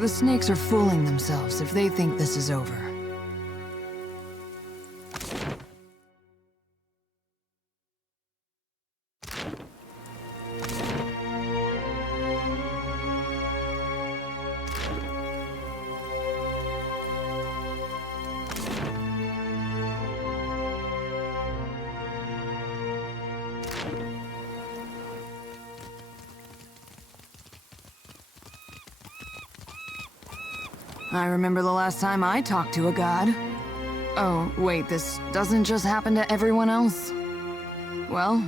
The snakes are fooling themselves if they think this is over. I remember the last time I talked to a god. Oh, wait, this doesn't just happen to everyone else? Well...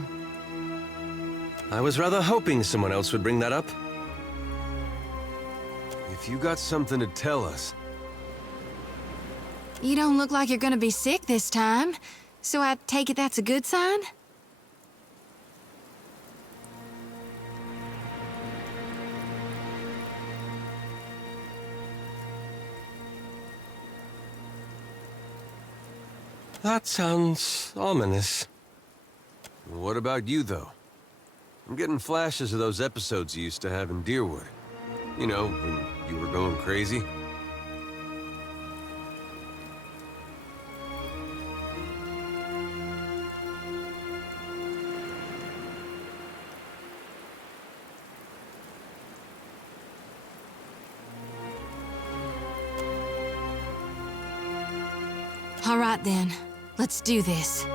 I was rather hoping someone else would bring that up. If you got something to tell us... You don't look like you're gonna be sick this time, so I take it that's a good sign? That sounds ominous. What about you, though? I'm getting flashes of those episodes you used to have in Deerwood. You know, when you were going crazy. All right then, let's do this.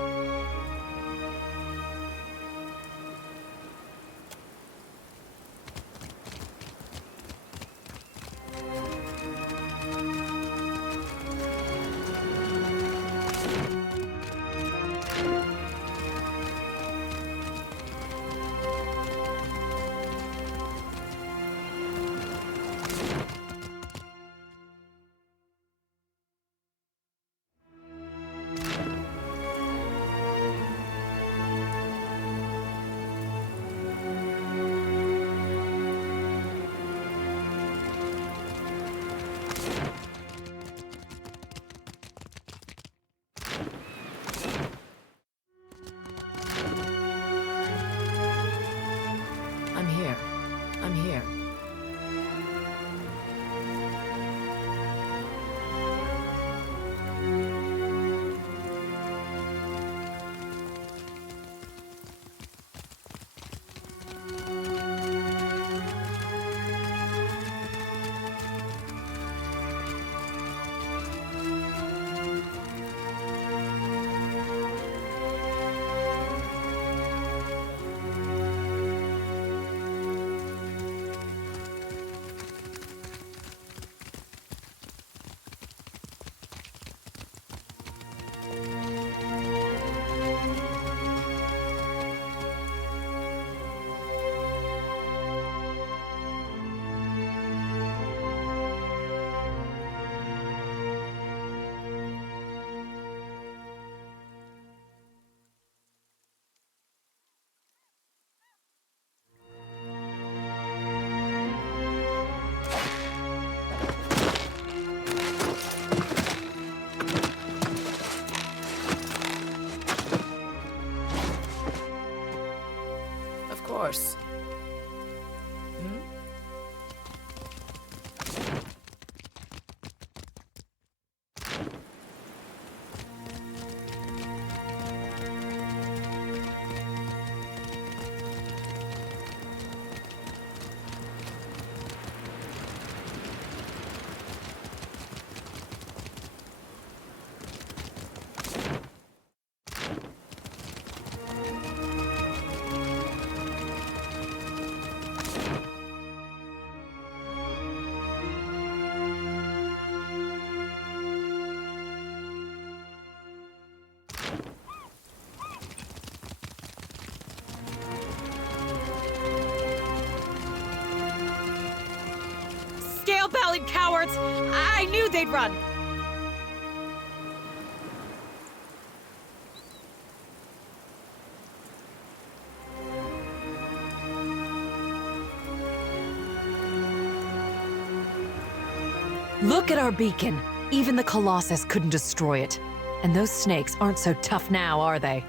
I'm here. Of course. Scale-bellied cowards! I knew they'd run! Look at our beacon. Even the Colossus couldn't destroy it. And those snakes aren't so tough now, are they?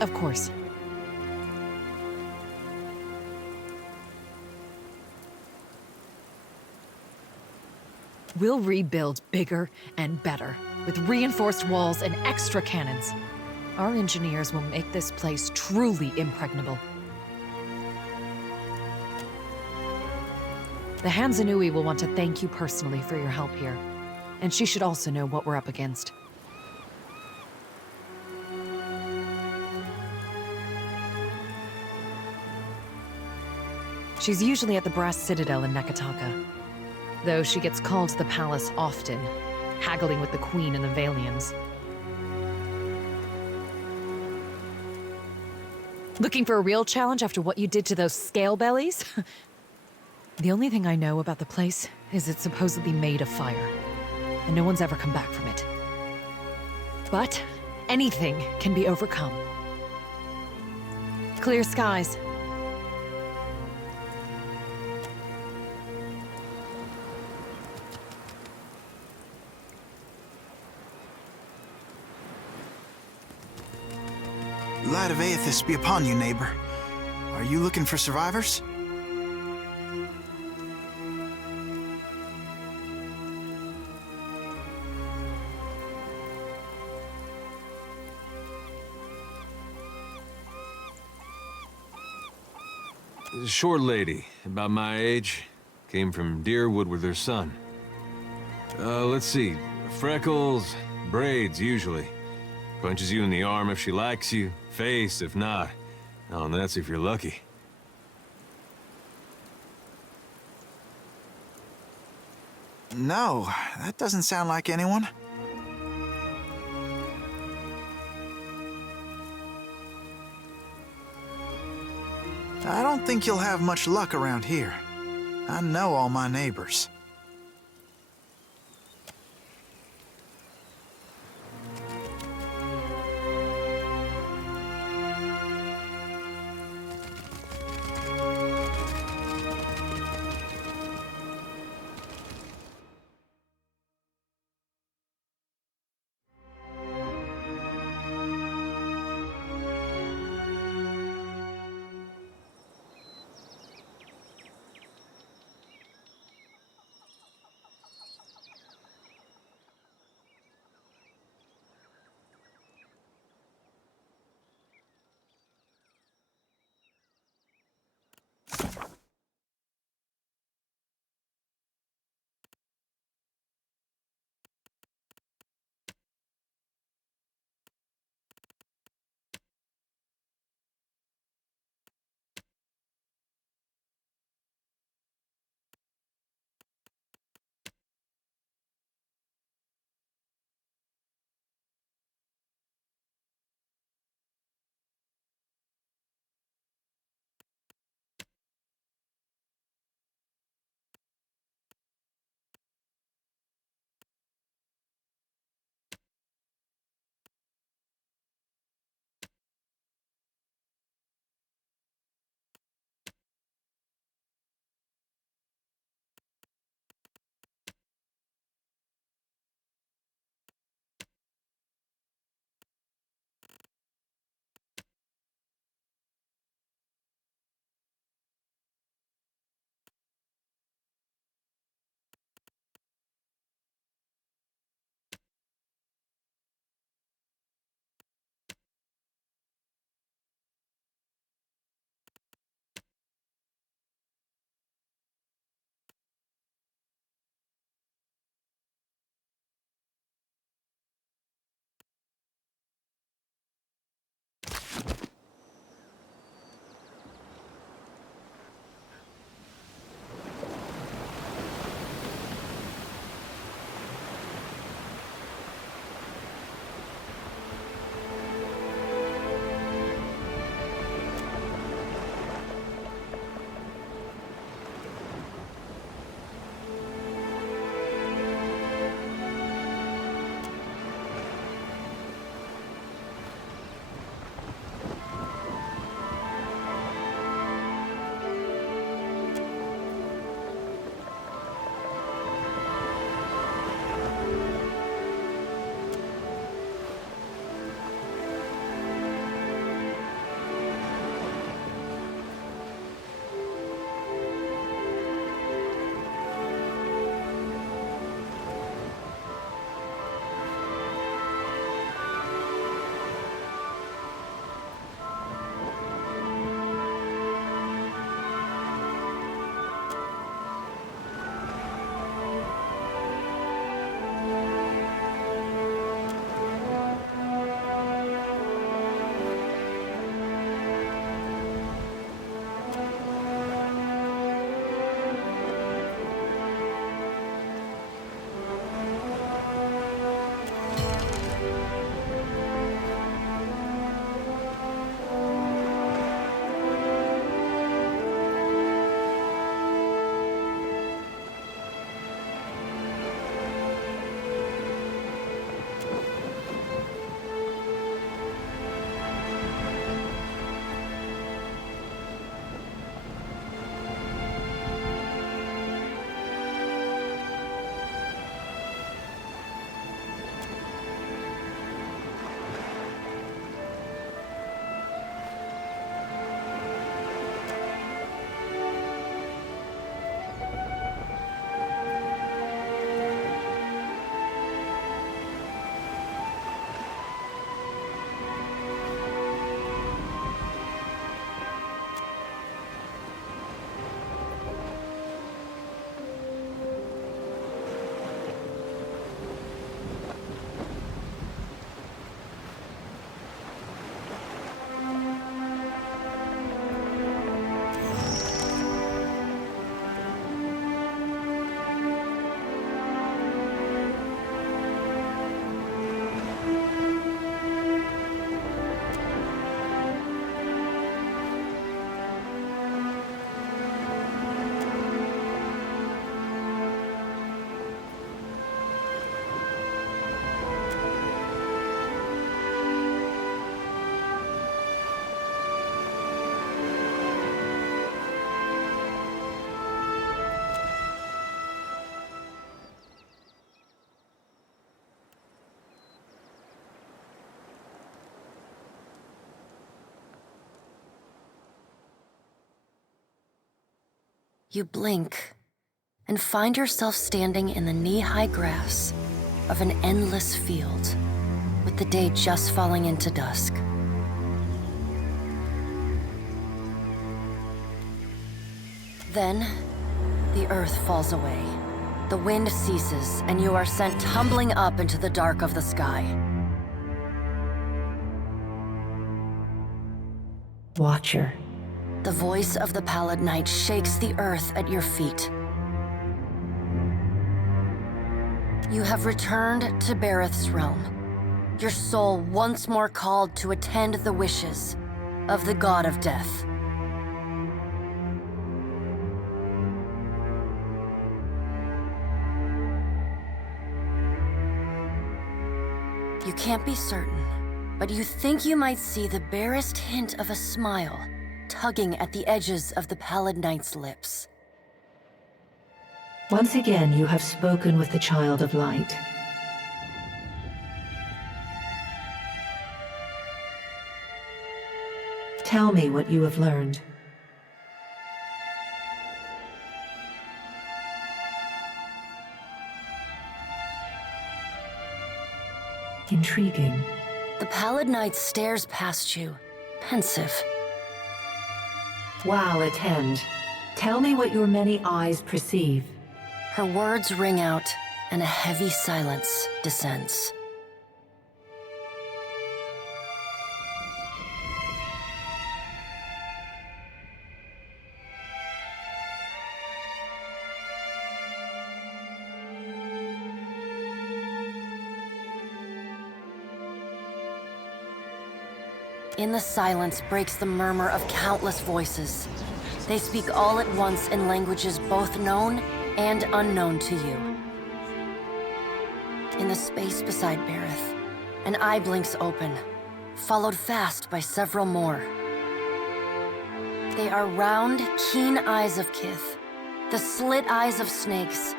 Of course. We'll rebuild bigger and better, with reinforced walls and extra cannons. Our engineers will make this place truly impregnable. The Hansanui will want to thank you personally for your help here, and she should also know what we're up against. She's usually at the Brass Citadel in Nekataka, though she gets called to the palace often, haggling with the Queen and the Valians. Looking for a real challenge after what you did to those scale bellies? The only thing I know about the place is it's supposedly made of fire, and no one's ever come back from it. But anything can be overcome. Clear skies. Light of Aethys be upon you, neighbor. Are you looking for survivors? A short lady, about my age, came from Deerwood with her son. Let's see. Freckles, braids, usually. Punches you in the arm if she likes you, face if not. Oh, and that's if you're lucky. No, that doesn't sound like anyone. I don't think you'll have much luck around here. I know all my neighbors. You blink and find yourself standing in the knee-high grass of an endless field, with the day just falling into dusk. Then, the earth falls away. The wind ceases, and you are sent tumbling up into the dark of the sky. Watcher. The voice of the Pallid Knight shakes the earth at your feet. You have returned to Bareth's realm, your soul once more called to attend the wishes of the God of Death. You can't be certain, but you think you might see the barest hint of a smile tugging at the edges of the Pallid Knight's lips. Once again, you have spoken with the Child of Light. Tell me what you have learned. Intriguing. The Pallid Knight stares past you, pensive. Wow, attend. Tell me what your many eyes perceive. Her words ring out, and a heavy silence descends. In the silence breaks the murmur of countless voices. They speak all at once in languages both known and unknown to you. In the space beside Bareth, an eye blinks open, followed fast by several more. They are round, keen eyes of Kith, the slit eyes of snakes,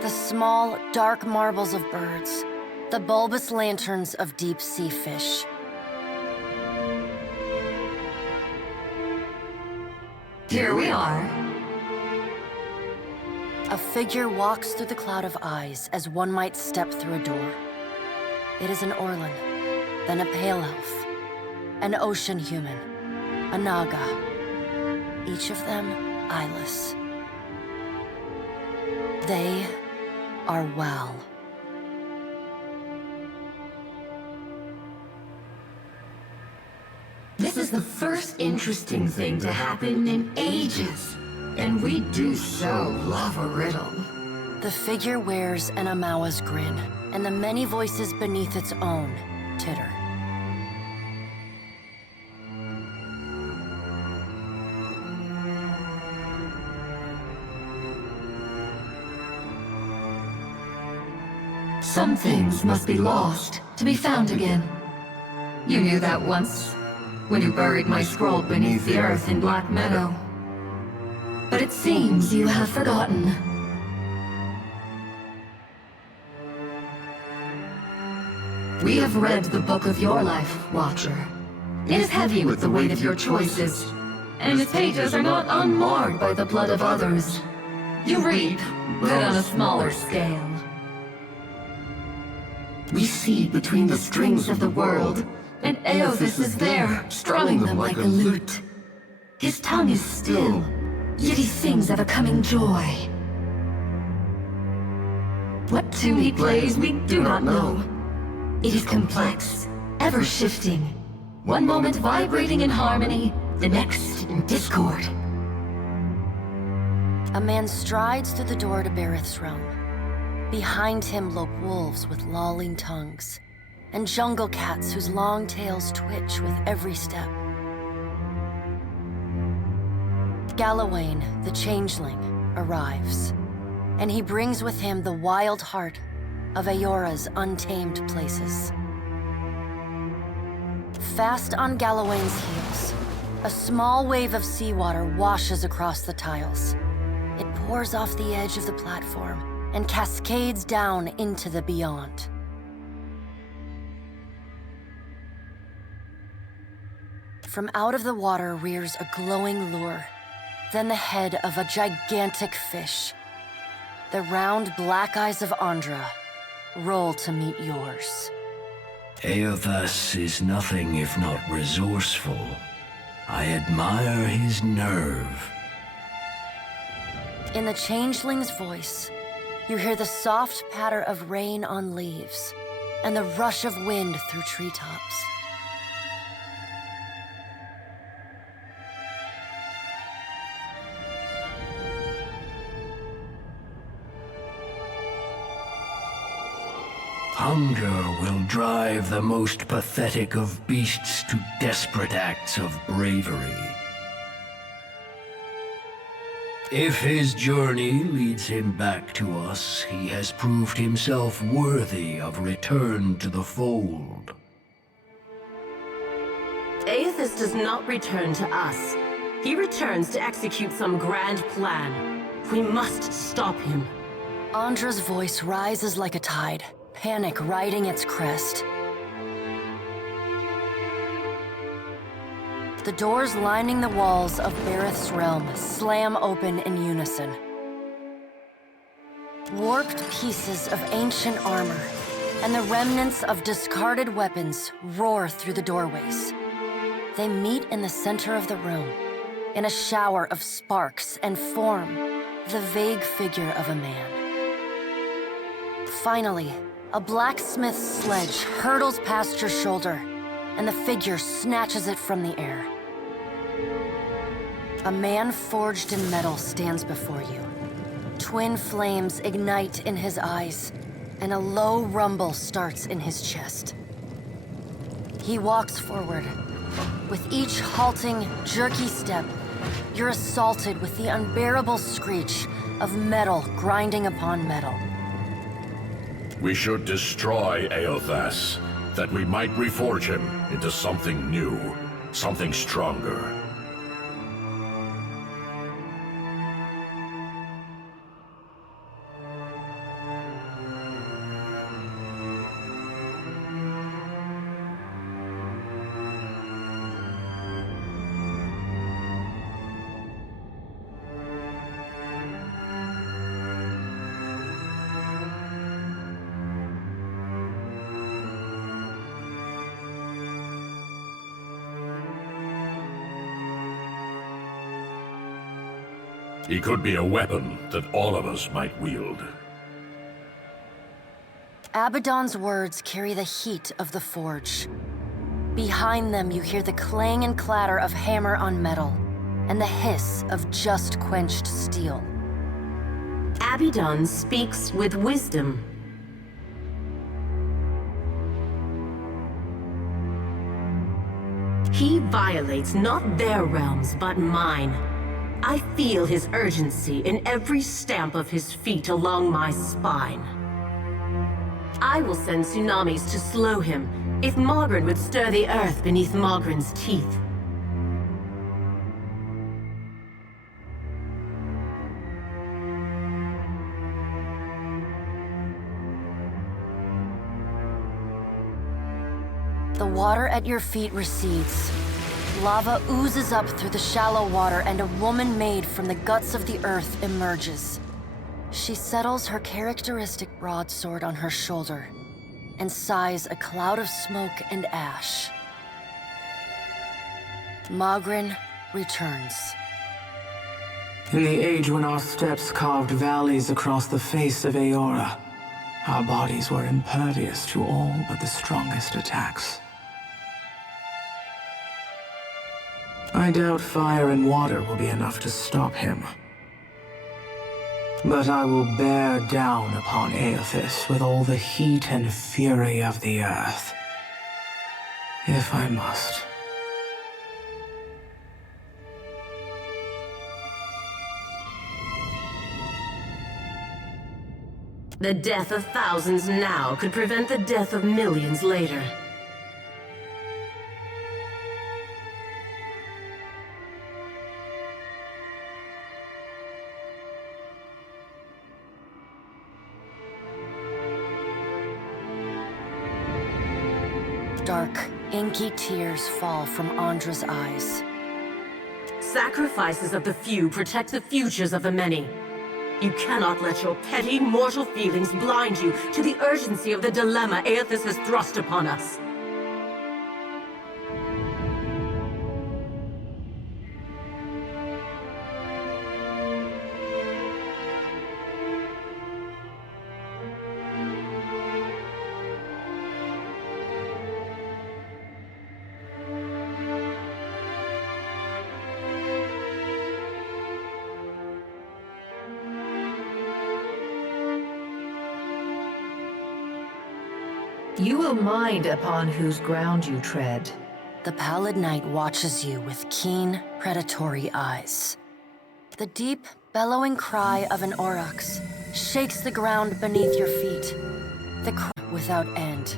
the small, dark marbles of birds, the bulbous lanterns of deep-sea fish. Here we are. A figure walks through the cloud of eyes as one might step through a door. It is an Orlan, then a pale elf, an ocean human, a Naga, each of them eyeless. They are Wal. This is the first interesting thing to happen in ages. And we do so love a riddle. The figure wears an Amawa's grin, and the many voices beneath its own titter. Some things must be lost to be found again. You knew that once, when you buried my scroll beneath the earth in Black Meadow. But it seems you have forgotten. We have read the book of your life, Watcher. It is heavy with the weight of your choices, and its pages are not unmarred by the blood of others. You read, but on a smaller scale. We see between the strings of the world, and Eothas is there, strumming them like a lute. His tongue is still, yet he sings of a coming joy. What tune he plays, we do not know. It is complex, ever-shifting. One moment vibrating in harmony, the next in discord. A man strides through the door to Bareth's realm. Behind him lope wolves with lolling tongues, and jungle cats whose long tails twitch with every step. Galawain, the changeling, arrives, and he brings with him the wild heart of Aora's untamed places. Fast on Galawain's heels, a small wave of seawater washes across the tiles. It pours off the edge of the platform and cascades down into the beyond. From out of the water rears a glowing lure, then the head of a gigantic fish. The round black eyes of Andra roll to meet yours. Eothas is nothing if not resourceful. I admire his nerve. In the changeling's voice, you hear the soft patter of rain on leaves and the rush of wind through treetops. Hunger will drive the most pathetic of beasts to desperate acts of bravery. If his journey leads him back to us, he has proved himself worthy of return to the fold. Eothas does not return to us. He returns to execute some grand plan. We must stop him. Andra's voice rises like a tide, panic riding its crest. The doors lining the walls of Bareth's realm slam open in unison. Warped pieces of ancient armor and the remnants of discarded weapons roar through the doorways. They meet in the center of the room, in a shower of sparks, and form the vague figure of a man. Finally, a blacksmith's sledge hurtles past your shoulder, and the figure snatches it from the air. A man forged in metal stands before you. Twin flames ignite in his eyes, and a low rumble starts in his chest. He walks forward. With each halting, jerky step, you're assaulted with the unbearable screech of metal grinding upon metal. We should destroy Eothas, that we might reforge him into something new, something stronger. He could be a weapon that all of us might wield. Abaddon's words carry the heat of the forge. Behind them, you hear the clang and clatter of hammer on metal, and the hiss of just quenched steel. Abaddon speaks with wisdom. He violates not their realms, but mine. I feel his urgency in every stamp of his feet along my spine. I will send tsunamis to slow him, if Mogren would stir the earth beneath Mogren's teeth. The water at your feet recedes. Lava oozes up through the shallow water, and a woman made from the guts of the earth emerges. She settles her characteristic broadsword on her shoulder and sighs a cloud of smoke and ash. Mogren returns. In the age when our steps carved valleys across the face of Eora, our bodies were impervious to all but the strongest attacks. I doubt fire and water will be enough to stop him. But I will bear down upon Eothas with all the heat and fury of the earth, if I must. The death of thousands now could prevent the death of millions later. Dark, inky tears fall from Andra's eyes. sacrifices of the few protect the futures of the many. You cannot let your petty mortal feelings blind you to the urgency of the dilemma Aethys has thrust upon us. You will mind upon whose ground you tread. The pallid night watches you with keen, predatory eyes. The deep, bellowing cry of an aurochs shakes the ground beneath your feet. The cry without end.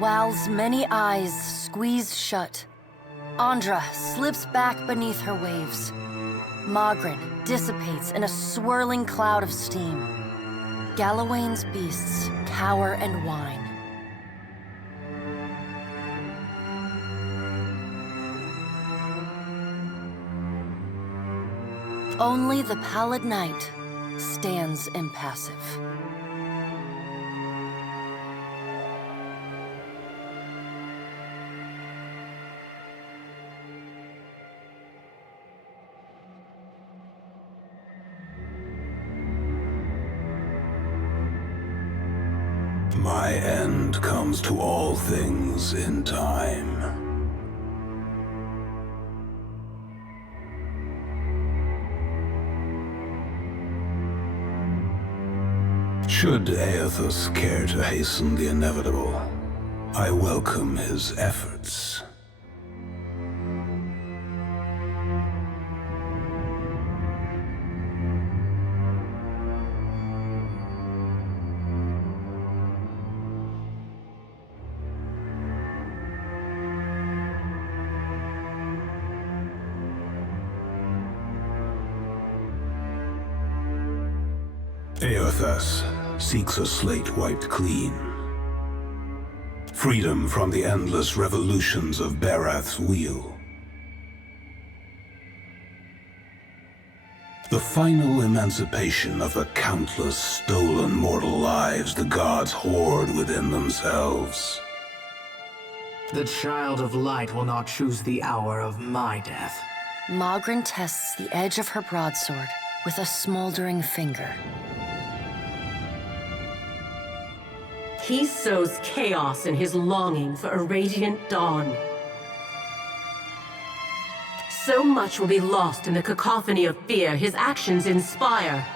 Wal's many eyes squeeze shut. Andra slips back beneath her waves. Magrin dissipates in a swirling cloud of steam. Galawain's beasts cower and whine. Only the pallid night stands impassive. My end comes to all things in time. Should Aethys care to hasten the inevitable, I welcome his efforts. Aethys seeks a slate wiped clean. Freedom from the endless revolutions of Barath's wheel. The final emancipation of the countless stolen mortal lives the gods hoard within themselves. The Child of Light will not choose the hour of my death. Magrin tests the edge of her broadsword with a smoldering finger. He sows chaos in his longing for a radiant dawn. So much will be lost in the cacophony of fear his actions inspire.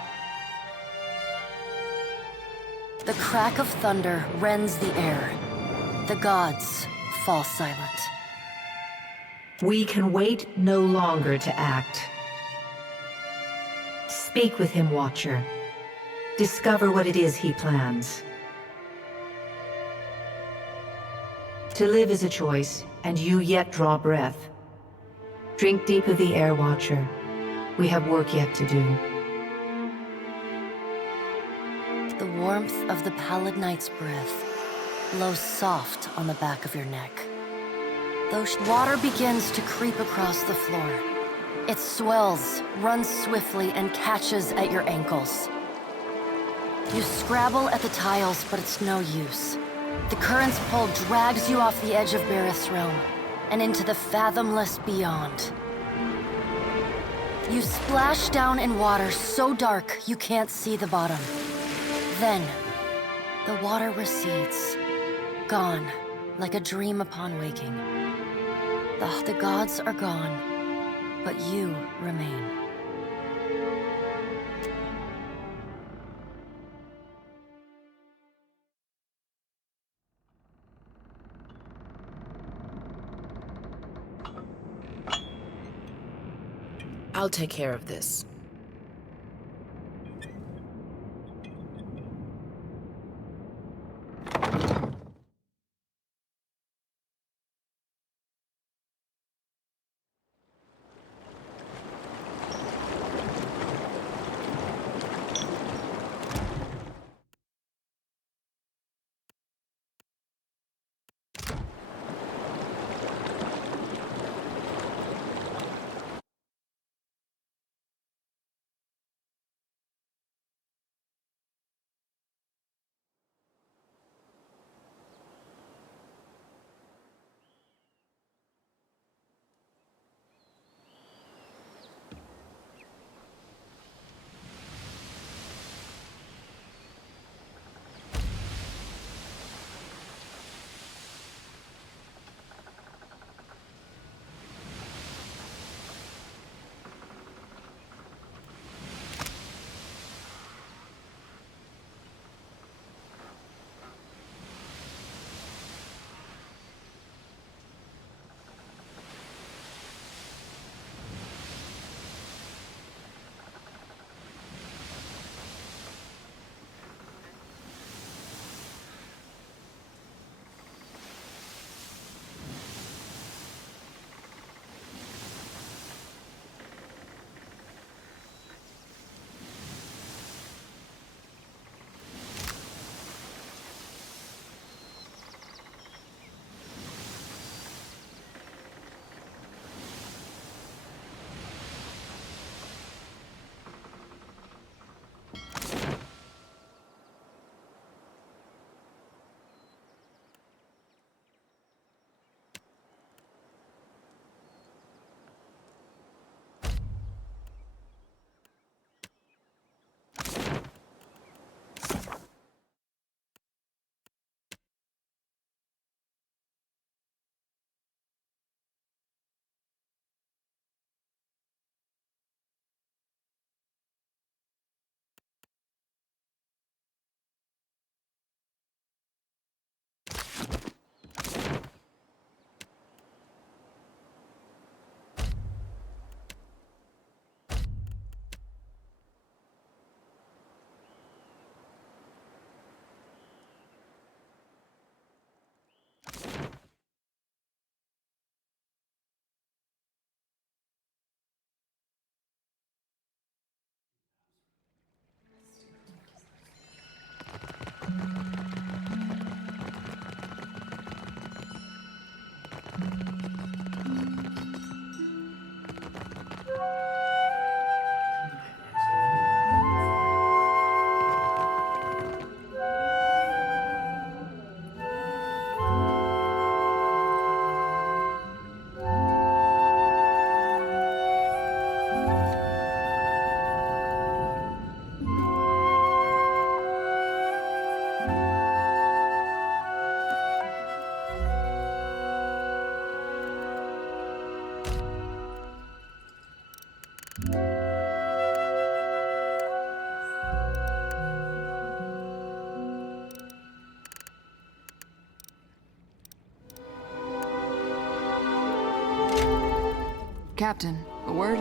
The crack of thunder rends the air. The gods fall silent. We can wait no longer to act. Speak with him, Watcher. Discover what it is he plans. To live is a choice, and you yet draw breath. Drink deep of the air, Watcher. We have work yet to do. The warmth of the pallid night's breath blows soft on the back of your neck. Though water begins to creep across the floor, it swells, runs swiftly, and catches at your ankles. You scrabble at the tiles, but it's no use. The current's pull drags you off the edge of Barath's realm and into the fathomless beyond. You splash down in water so dark you can't see the bottom. Then, the water recedes, gone like a dream upon waking. The gods are gone, but you remain. I'll take care of this. Captain, a word?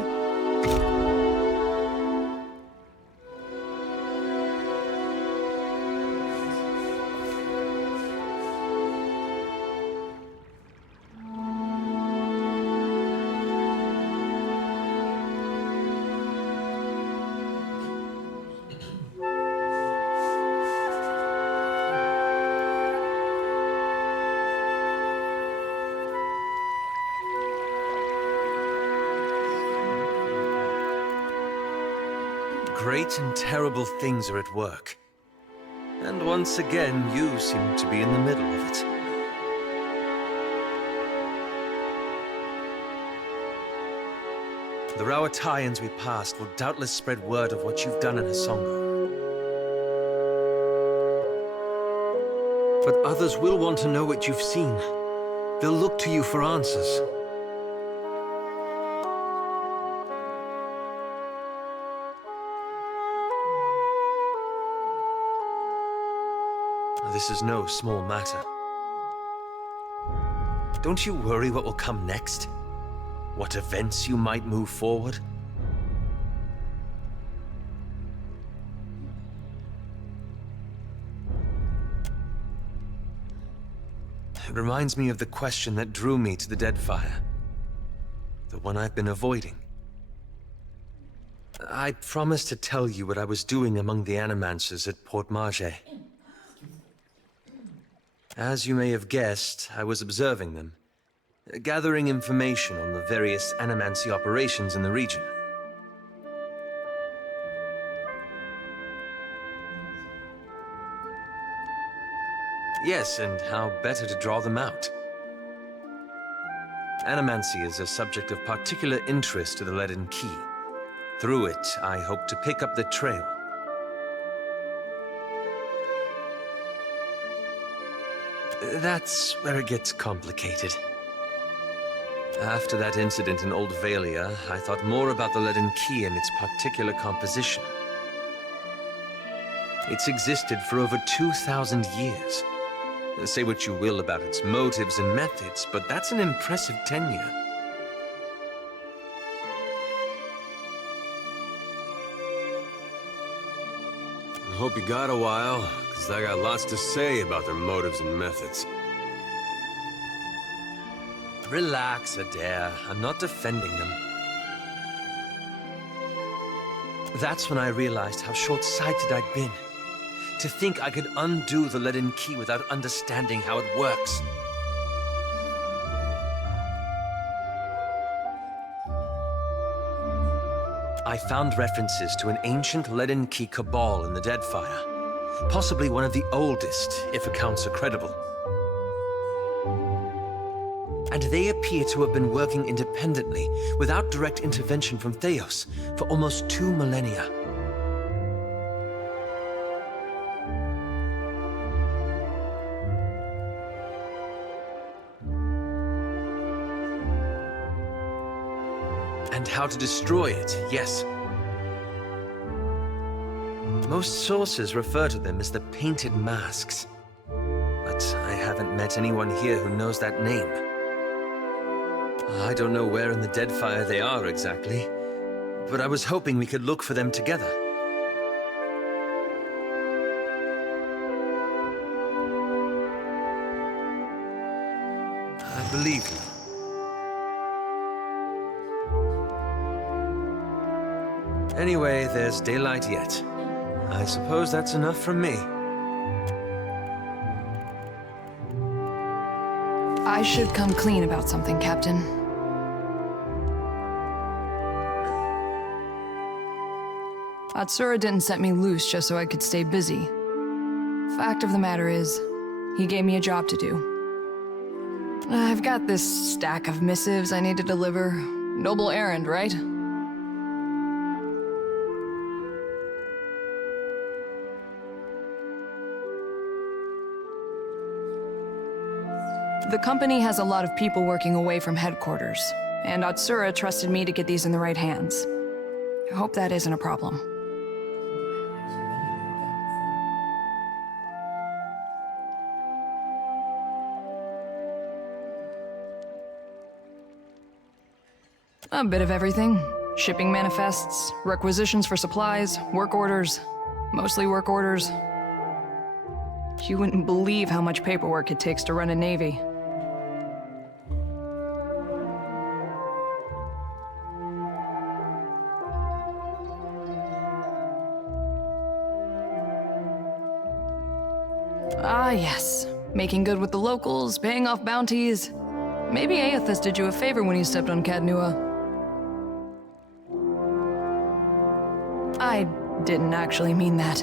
Great and terrible things are at work. And once again, you seem to be in the middle of it. The Rawatayans we passed will doubtless spread word of what you've done in Hasongo. But others will want to know what you've seen. They'll look to you for answers. This is no small matter. Don't you worry what will come next? What events you might move forward? It reminds me of the question that drew me to the Deadfire. The one I've been avoiding. I promised to tell you what I was doing among the Animancers at Port Marge. As you may have guessed, I was observing them, gathering information on the various animancy operations in the region. Yes, and how better to draw them out. Animancy is a subject of particular interest to the Leaden Key. Through it, I hope to pick up the trail. That's where it gets complicated. After that incident in Old Valia, I thought more about the Leaden Key and its particular composition. It's existed for over 2,000 years. Say what you will about its motives and methods, but that's an impressive tenure. I hope you got a while, because I got lots to say about their motives and methods. Relax, Adair. I'm not defending them. That's when I realized how short-sighted I'd been. To think I could undo the Leaden Key without understanding how it works. I found references to an ancient Leaden Key cabal in the Deadfire. Possibly one of the oldest, if accounts are credible. And they appear to have been working independently, without direct intervention from Theos, for almost 2 millennia. And how to destroy it, yes. Most sources refer to them as the Painted Masks. But I haven't met anyone here who knows that name. I don't know where in the Deadfire they are exactly, but I was hoping we could look for them together. I believe you. Anyway, there's daylight yet. I suppose that's enough from me. I should come clean about something, Captain. Atsura didn't set me loose just so I could stay busy. Fact of the matter is, he gave me a job to do. I've got this stack of missives I need to deliver. Noble errand, right? The company has a lot of people working away from headquarters, and Atsura trusted me to get these in the right hands. I hope that isn't a problem. A bit of everything. Shipping manifests, requisitions for supplies, work orders. Mostly work orders. You wouldn't believe how much paperwork it takes to run a navy. Ah, yes. Making good with the locals, paying off bounties. Maybe Aethys did you a favor when you stepped on Cadnua. I didn't actually mean that.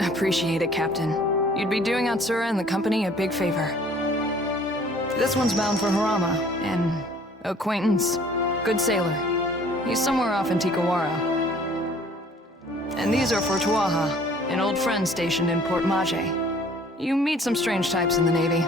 Appreciate it, Captain. You'd be doing Atsura and the company a big favor. This one's bound for Harama, an acquaintance, good sailor. He's somewhere off in Tikawara. And these are for Tuaha, an old friend stationed in Port Maje. You meet some strange types in the Navy.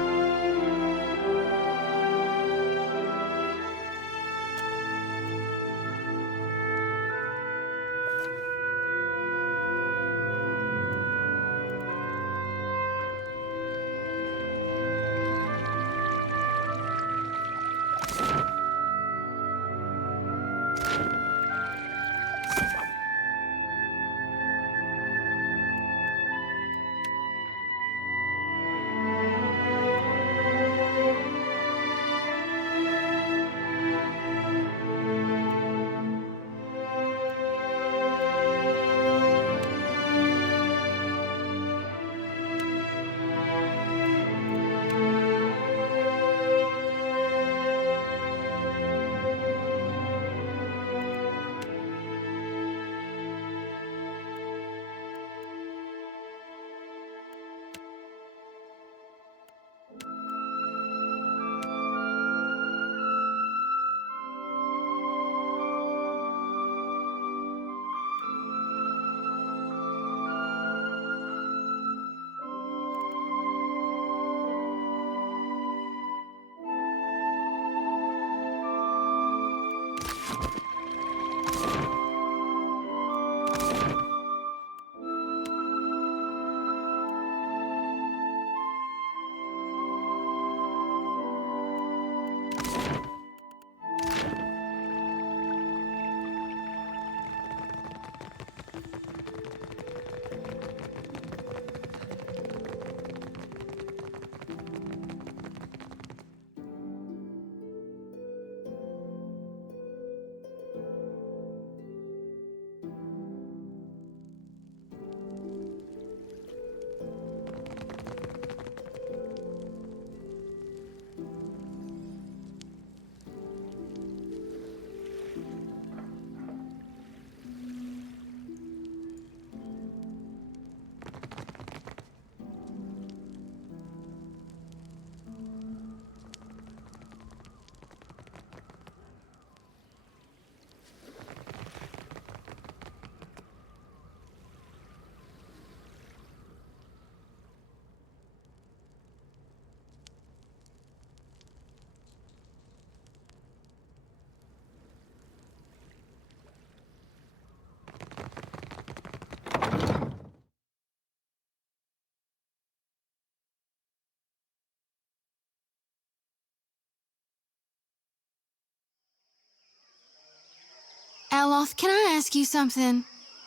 Aloth, can I ask you something?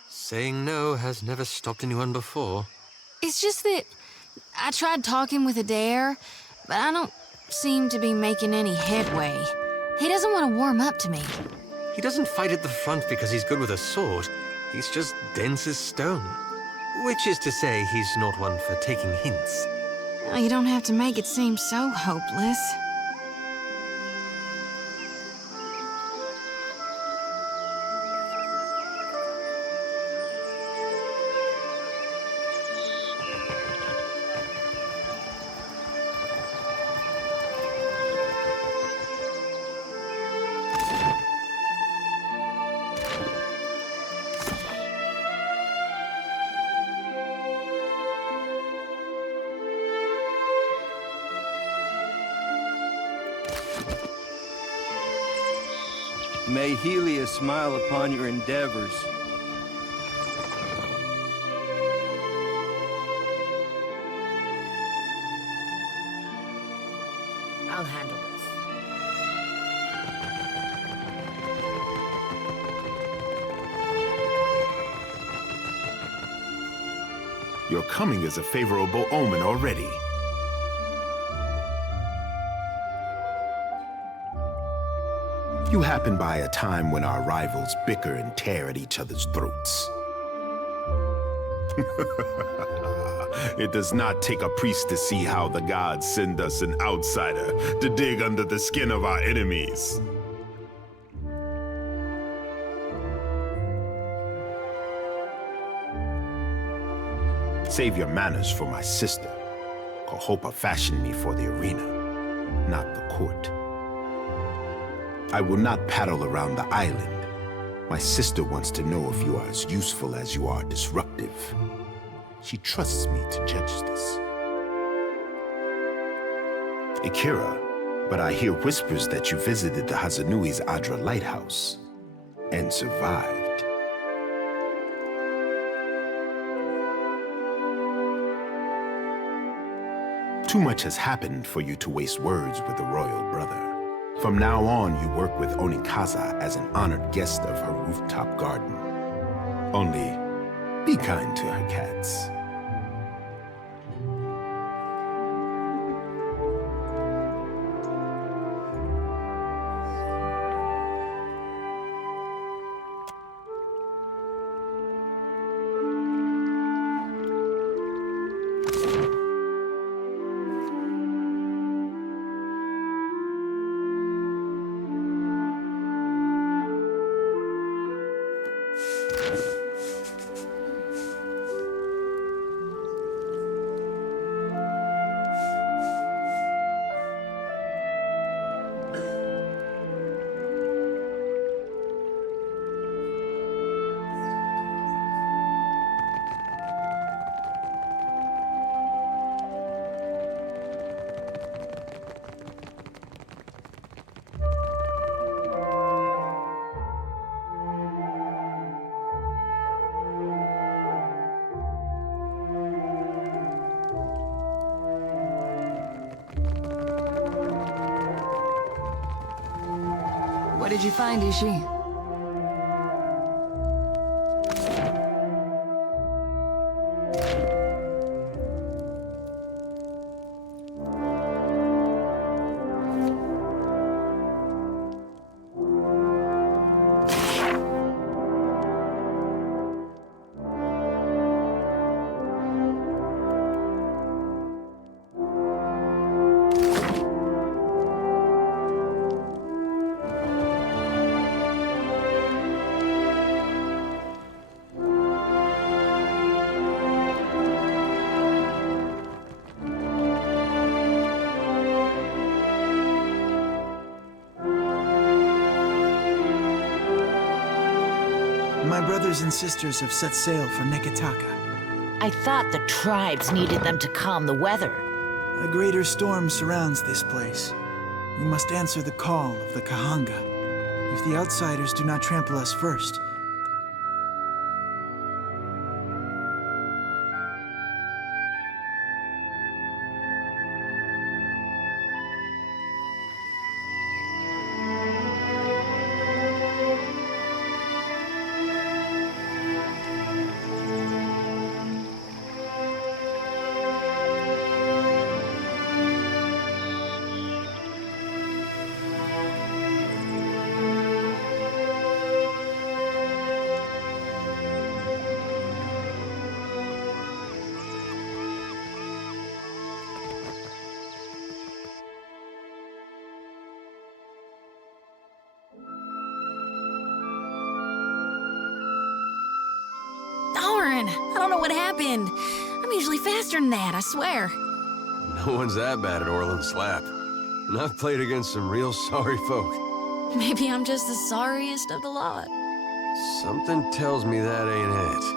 Saying no has never stopped anyone before. It's just that I tried talking with Adair, but I don't seem to be making any headway. He doesn't want to warm up to me. He doesn't fight at the front because he's good with a sword. He's just dense as stone. Which is to say, he's not one for taking hints. Oh, you don't have to make it seem so hopeless. May Helia smile upon your endeavors. Your coming is a favorable omen already. You happen by a time when our rivals bicker and tear at each other's throats. It does not take a priest to see how the gods send us an outsider to dig under the skin of our enemies. Save your manners for my sister. Kohopa fashioned me for the arena, not the court. I will not paddle around the island. My sister wants to know if you are as useful as you are disruptive. She trusts me to judge this. Akira, but I hear whispers that you visited the Hazanui's Adra lighthouse and survived. Too much has happened for you to waste words with the royal brother. From now on, you work with Onikaza as an honored guest of her rooftop garden. Only, be kind to her cats. What did you find, Ishi? My brothers and sisters have set sail for Neketaka. I thought the tribes needed them to calm the weather. A greater storm surrounds this place. We must answer the call of the Kahanga. If the outsiders do not trample us first, Darn! I don't know what happened. I'm usually faster than that, I swear. No one's that bad at Orland Slap. And I've played against some real sorry folk. Maybe I'm just the sorriest of the lot. Something tells me that ain't it.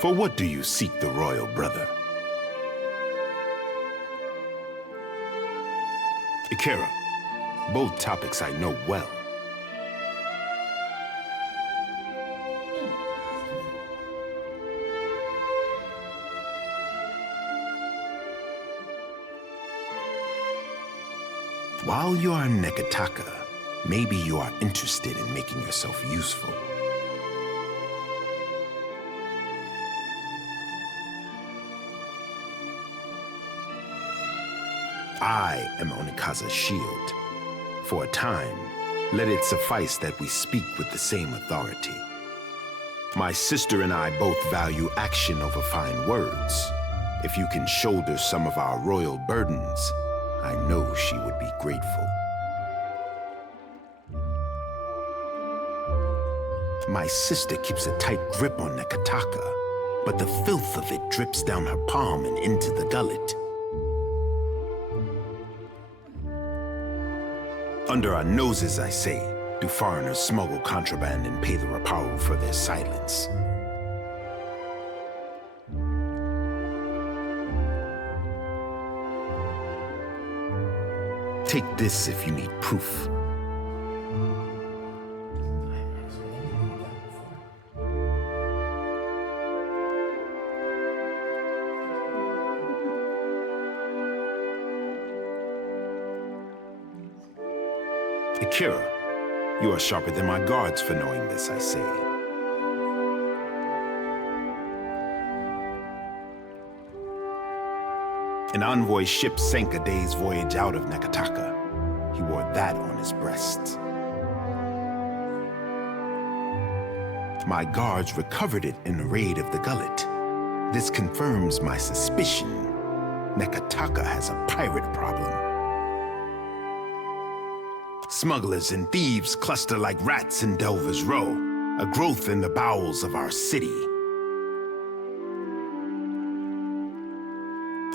For what do you seek the royal brother? Ikera, both topics I know well. While you are in Nekataka, maybe you are interested in making yourself useful. I am Onikaza's shield. For a time, let it suffice that we speak with the same authority. My sister and I both value action over fine words. If you can shoulder some of our royal burdens, I know she would be grateful. My sister keeps a tight grip on Nekataka, but the filth of it drips down her palm and into the gullet. Under our noses, I say, do foreigners smuggle contraband and pay the Raparu for their silence. Take this if you need proof. Ikera, you are sharper than my guards for knowing this, I say. An envoy ship sank a day's voyage out of Nekataka. He wore that on his breast. My guards recovered it in a raid of the gullet. This confirms my suspicion. Nekataka has a pirate problem. Smugglers and thieves cluster like rats in Delver's Row, a growth in the bowels of our city.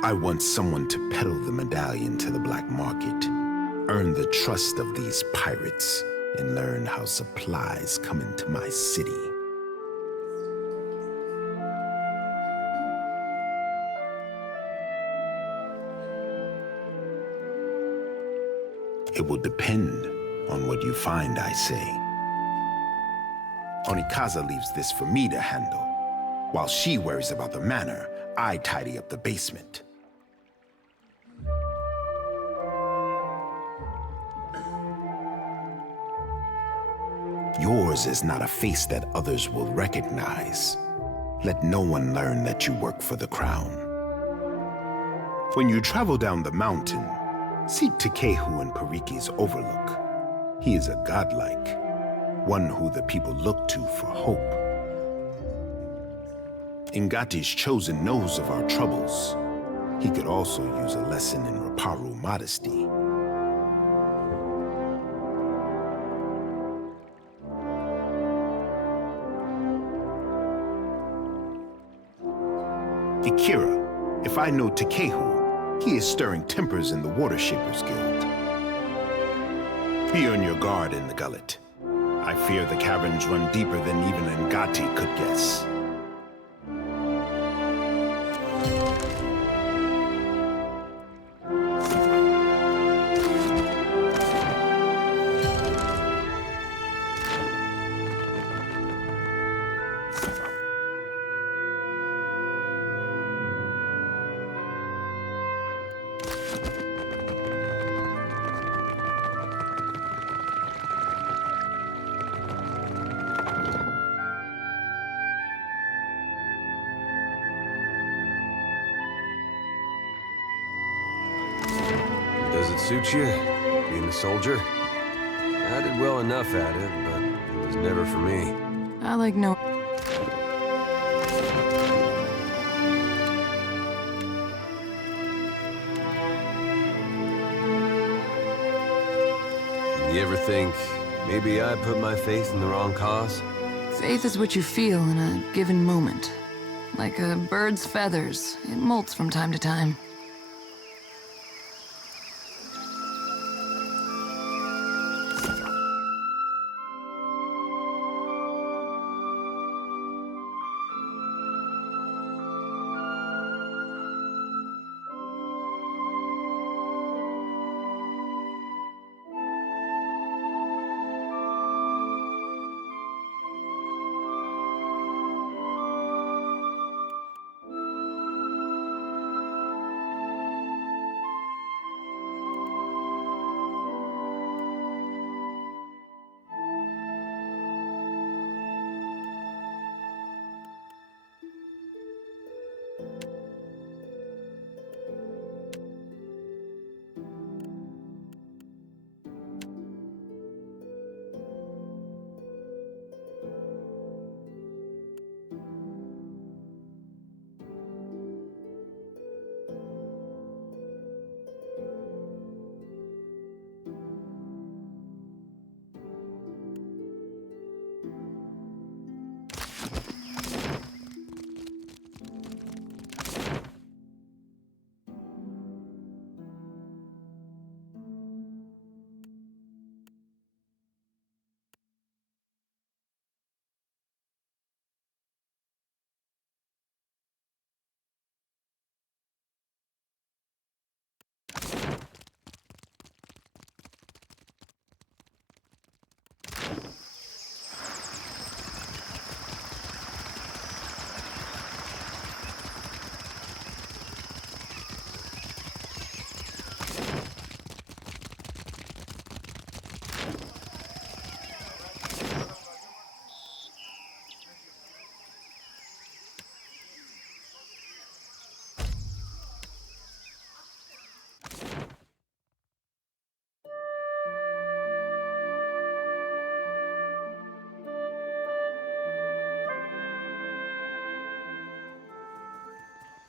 I want someone to peddle the medallion to the black market, earn the trust of these pirates, and learn how supplies come into my city. It will depend on what you find, I say. Onikaza leaves this for me to handle. While she worries about the manor, I tidy up the basement. Yours is not a face that others will recognize. Let no one learn that you work for the crown. When you travel down the mountain, seek Takehu in Pariki's overlook. He is a godlike, one who the people look to for hope. Ngati's chosen knows of our troubles. He could also use a lesson in Raparu modesty. Ikera, if I know Takehu, he is stirring tempers in the Water Shapers Guild. Be on your guard in the gullet. I fear the caverns run deeper than even Ngati could guess. Does it suit you, being a soldier? I did well enough at it, but it was never for me. I like no... You ever think, maybe I put my faith in the wrong cause? Faith is what you feel in a given moment. Like a bird's feathers, it molts from time to time.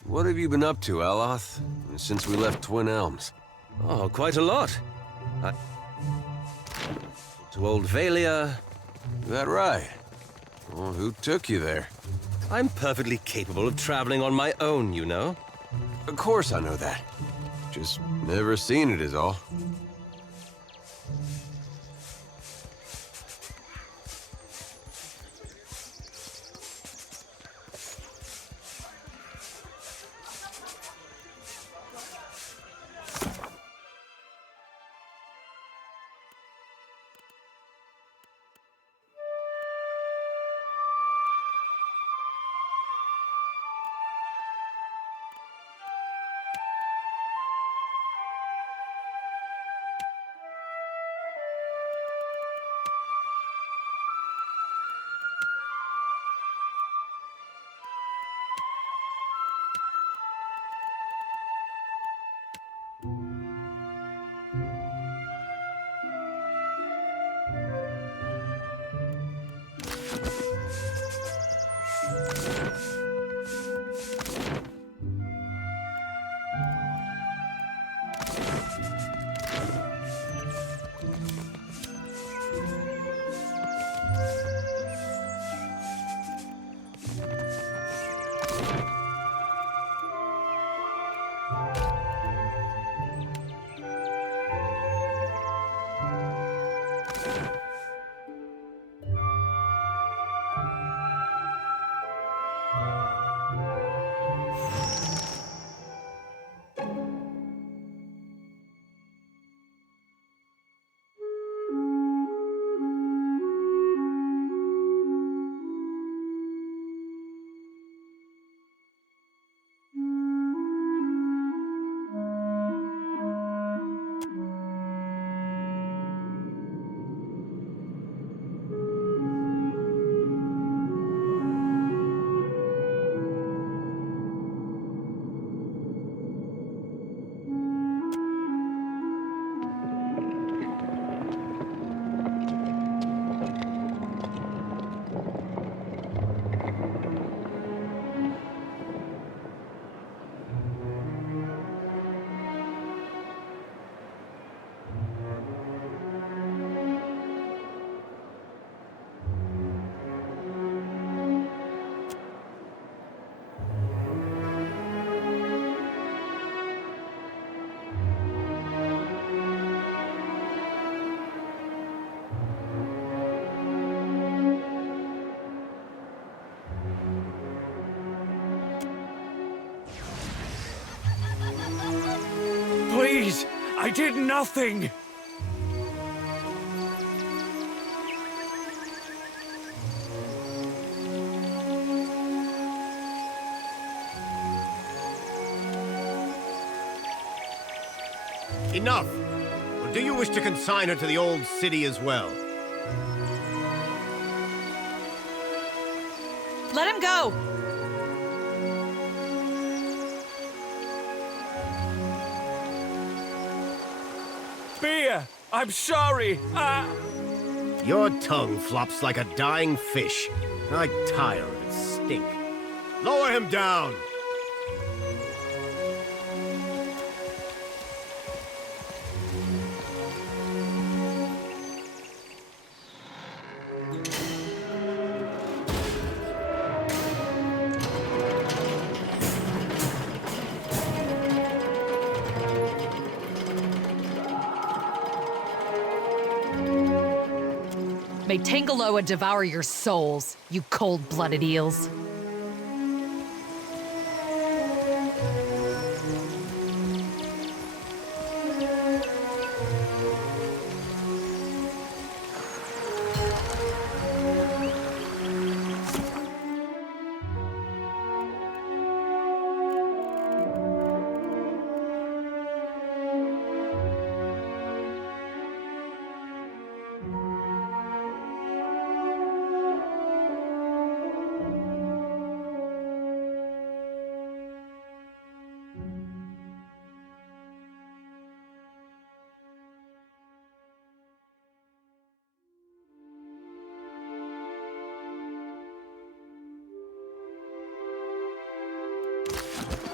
What have you been up to, Aloth, since we left Twin Elms? Oh, quite a lot. To Old Valia. That right? Well, who took you there? I'm perfectly capable of traveling on my own, you know. Of course I know that. Just never seen it is all. Please! I did nothing! Enough! Or do you wish to consign her to the old city as well? Let him go! Bia! I'm sorry! Your tongue flops like a dying fish. I tire of its stink. Lower him down! May Tangaloa devour your souls, you cold-blooded eels.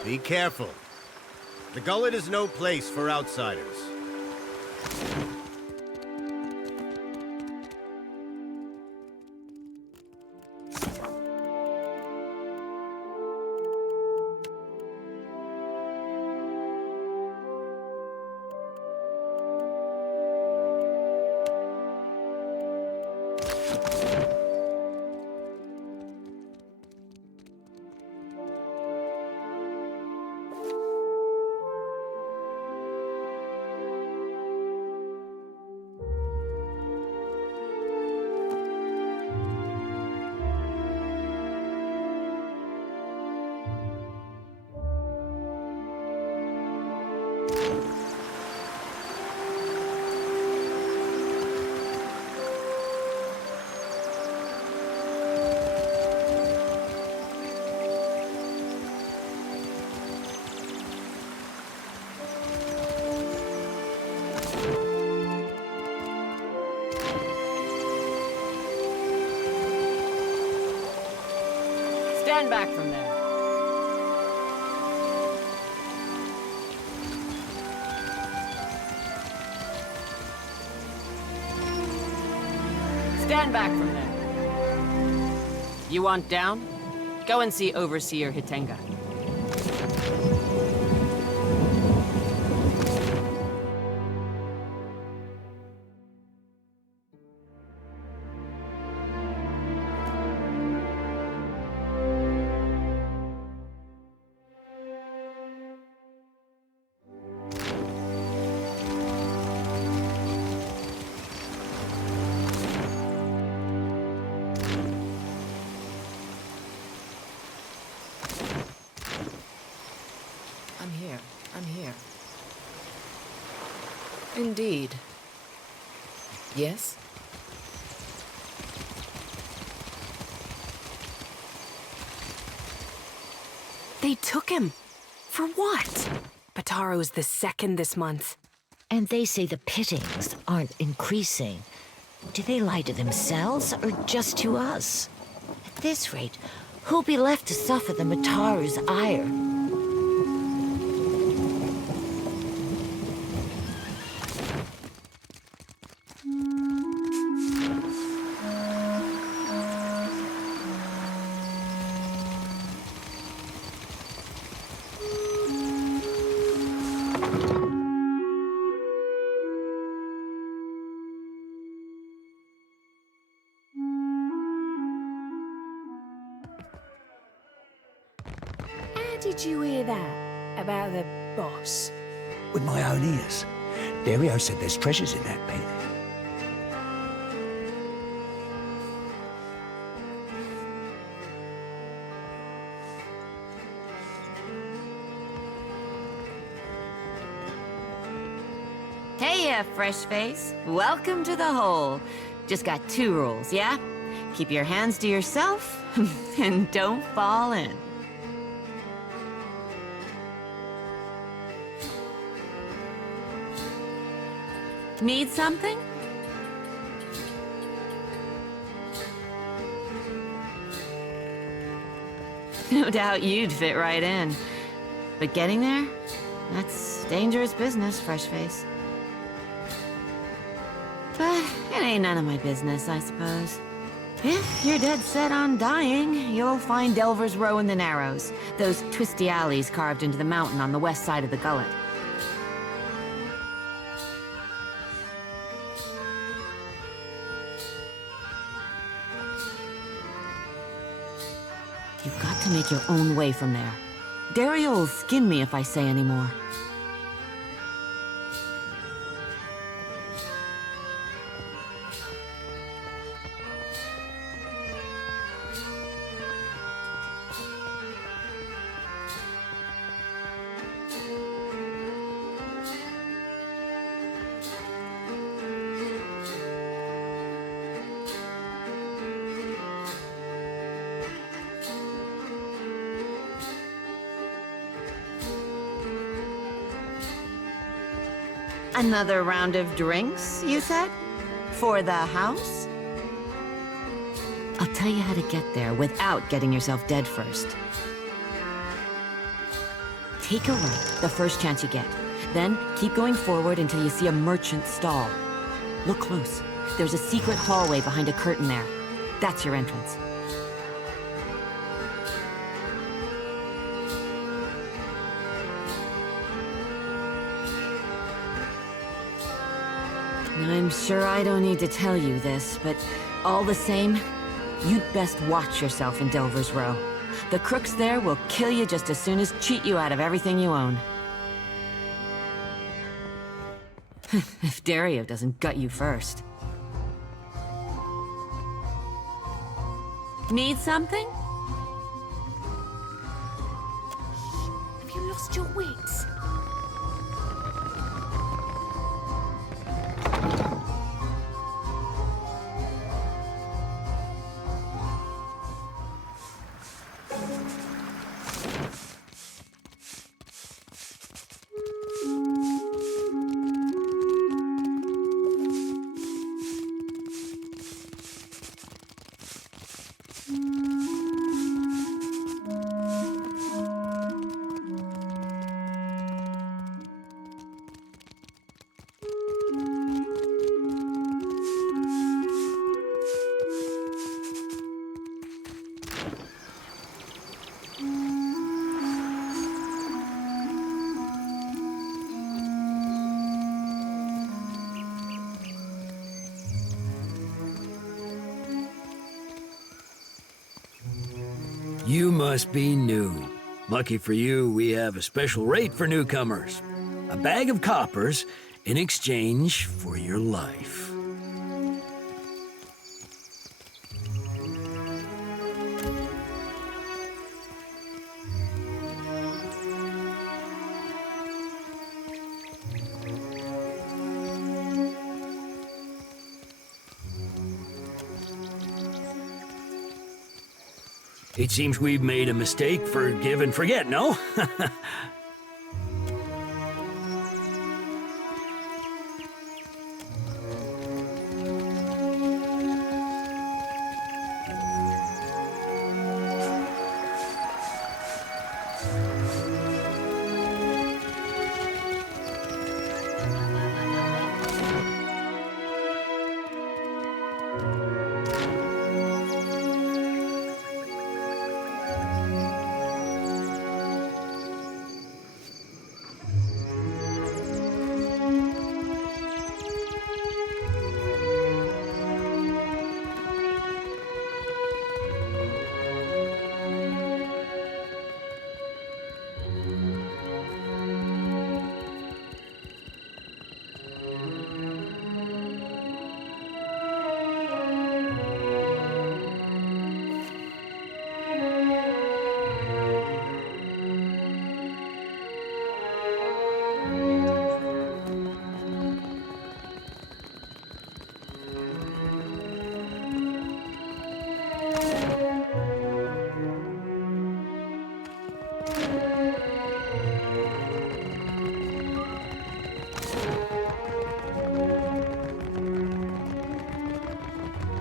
Be careful. The gullet is no place for outsiders. Stand back from there. Stand back from there. You want down? Go and see Overseer Hitenga. I'm here. Indeed. Yes? They took him. For what? Bataro's the second this month. And they say the pittings aren't increasing. Do they lie to themselves or just to us? At this rate, who'll be left to suffer the Mataru's ire? Did you hear that about the boss? With my own ears. Dario said there's treasures in that pit. Hey, fresh face. Welcome to the hole. Just got 2 rules, yeah? Keep your hands to yourself, and don't fall in. Need something? No doubt you'd fit right in. But getting there? That's dangerous business, fresh face. But it ain't none of my business, I suppose. If you're dead set on dying, you'll find Delver's Row in the Narrows. Those twisty alleys carved into the mountain on the west side of the gullet. You've got to make your own way from there. Dario will skin me if I say any more. Another round of drinks, you said? For the house? I'll tell you how to get there without getting yourself dead first. take a right the first chance you get. Then keep going forward until you see a merchant stall. Look close. There's a secret hallway behind a curtain there. That's your entrance. I'm sure I don't need to tell you this, but all the same, you'd best watch yourself in Delver's Row. The crooks there will kill you just as soon as cheat you out of everything you own. If Dario doesn't gut you first. Need something? Have you lost your wits? You must be new. Lucky for you, we have a special rate for newcomers. A bag of coppers in exchange for your life. It seems we've made a mistake. Forgive and forget, no?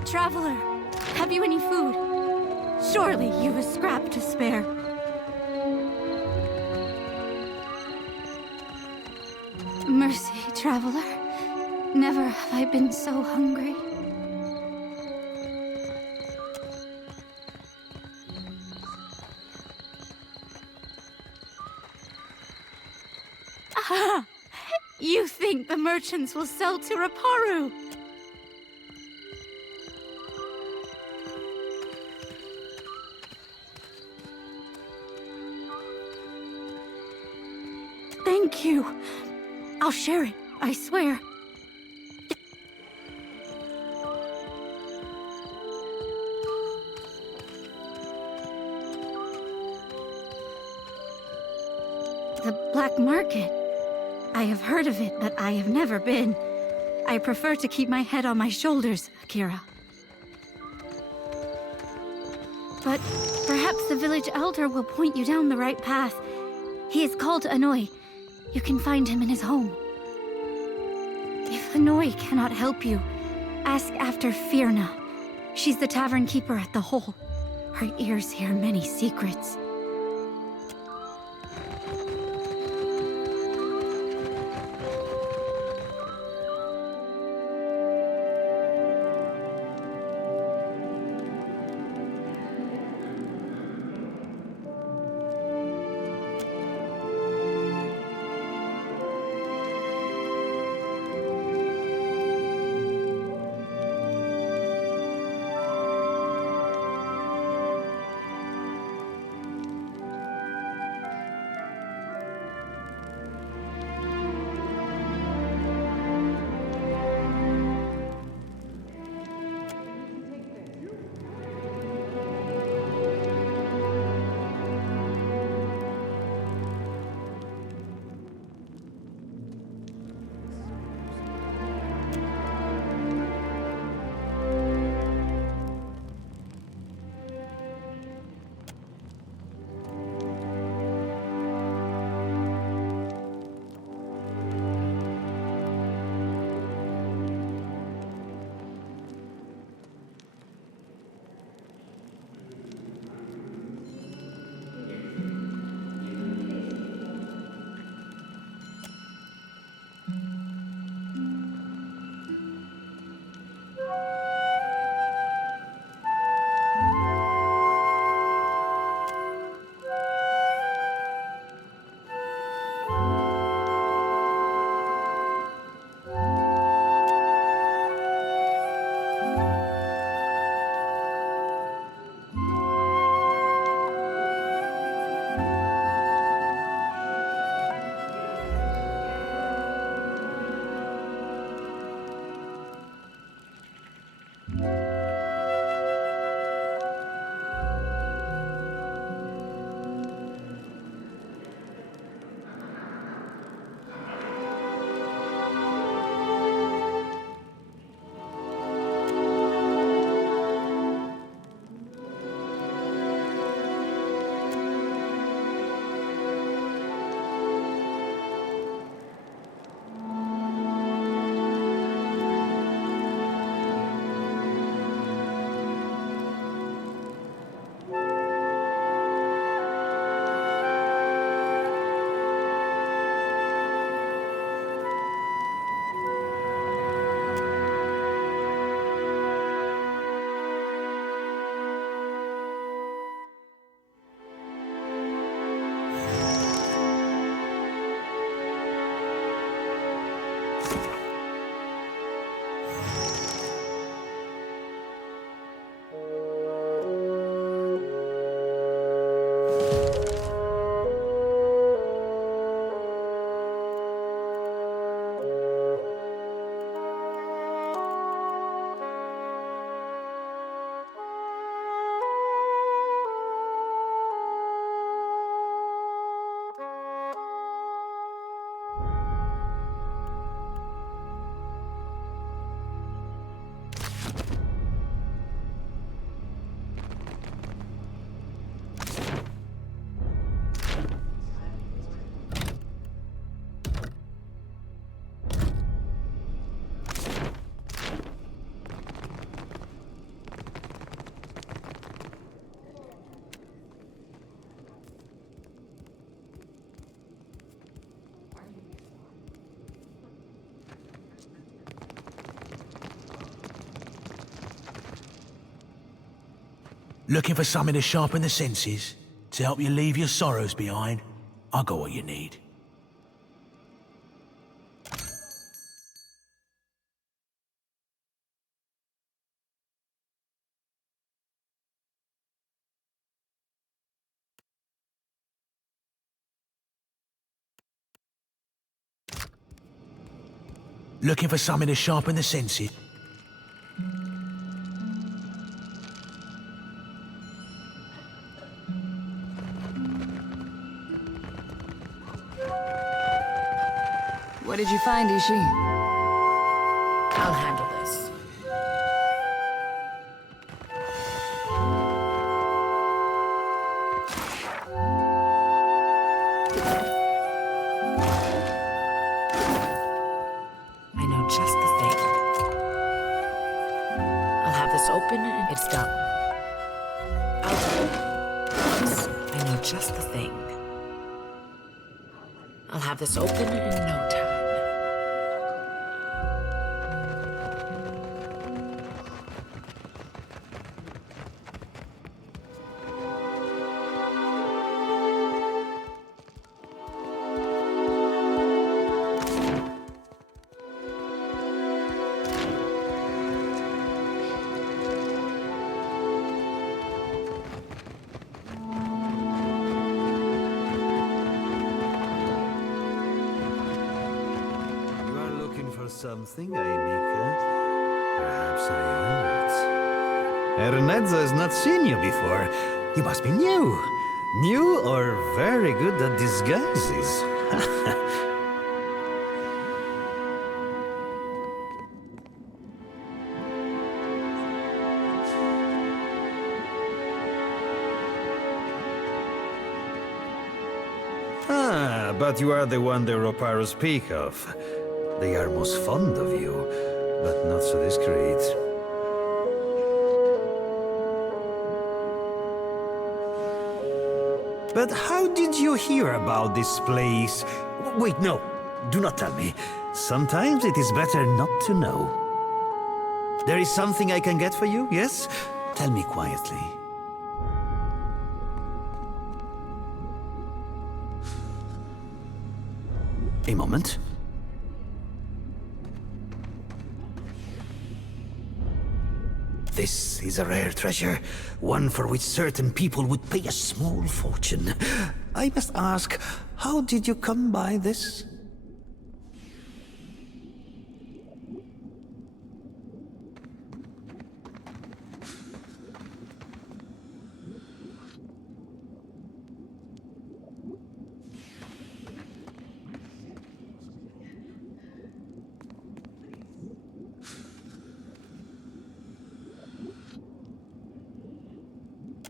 Traveler, have you any food? Surely you've a scrap to spare. Mercy, traveler. Never have I been so hungry. Ah! You think the merchants will sell to Raparu? Thank you. I'll share it, I swear. The black market. I have heard of it, but I have never been. I prefer to keep my head on my shoulders, Akira. But perhaps the village elder will point you down the right path. He is called Anoi. You can find him in his home. If Anoi cannot help you, ask after Firna. She's the tavern keeper at the Hole. Her ears hear many secrets. Looking for something to sharpen the senses? To help you leave your sorrows behind? I got what you need. Looking for something to sharpen the senses? What did you find, Ishi? I'll handle this. I know just the thing. I'll have this open and it's done. I know just the thing. I'll have this open in no time. Something, Aimika? Perhaps I am it. Ernezzo has not seen you before. You must be new. New or very good at disguises. But you are the one the Roparos speak of. They are most fond of you, but not so discreet. But how did you hear about this place? Wait, no, do not tell me. Sometimes it is better not to know. There is something I can get for you, yes? Tell me quietly. A moment. This is a rare treasure, one for which certain people would pay a small fortune. I must ask, how did you come by this?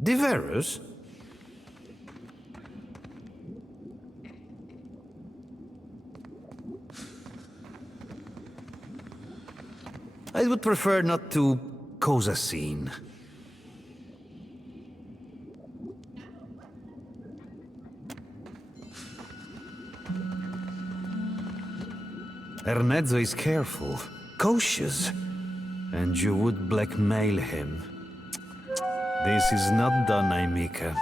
Diverus? I would prefer not to cause a scene. Ernezzo is careful, cautious, and you would blackmail him. This is not done, Aimika.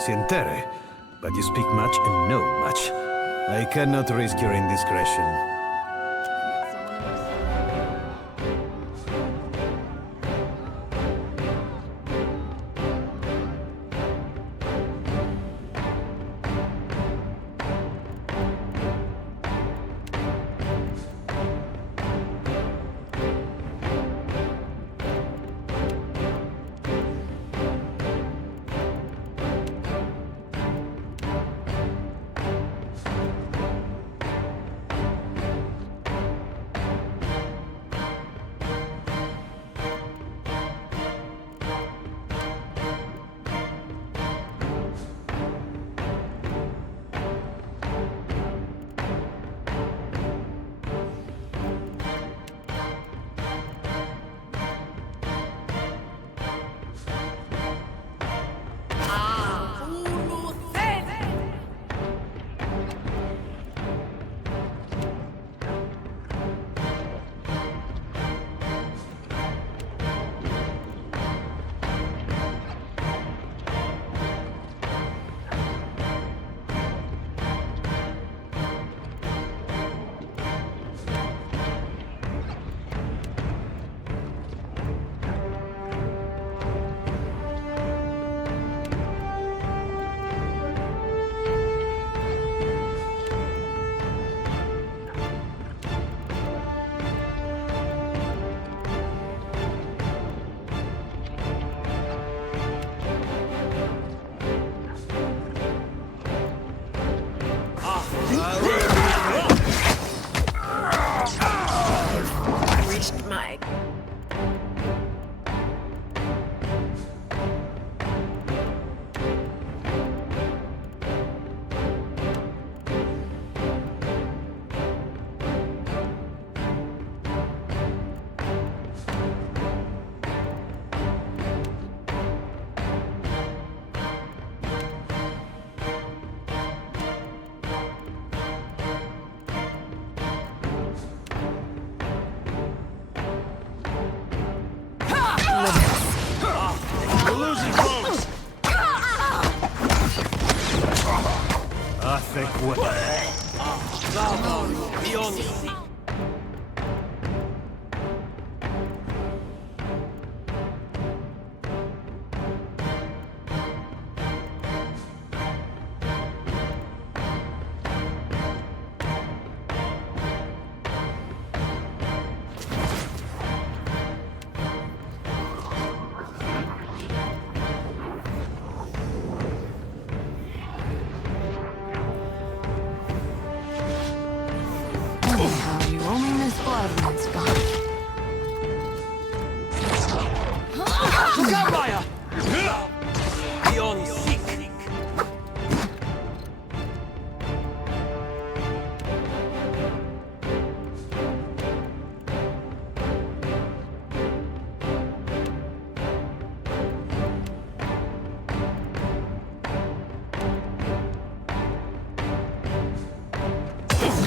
Sientere, but you speak much and know much. I cannot risk your indiscretion. perfect way. Beyond. You only miss blood when it's gone. Look out, Raya! Beyond seek.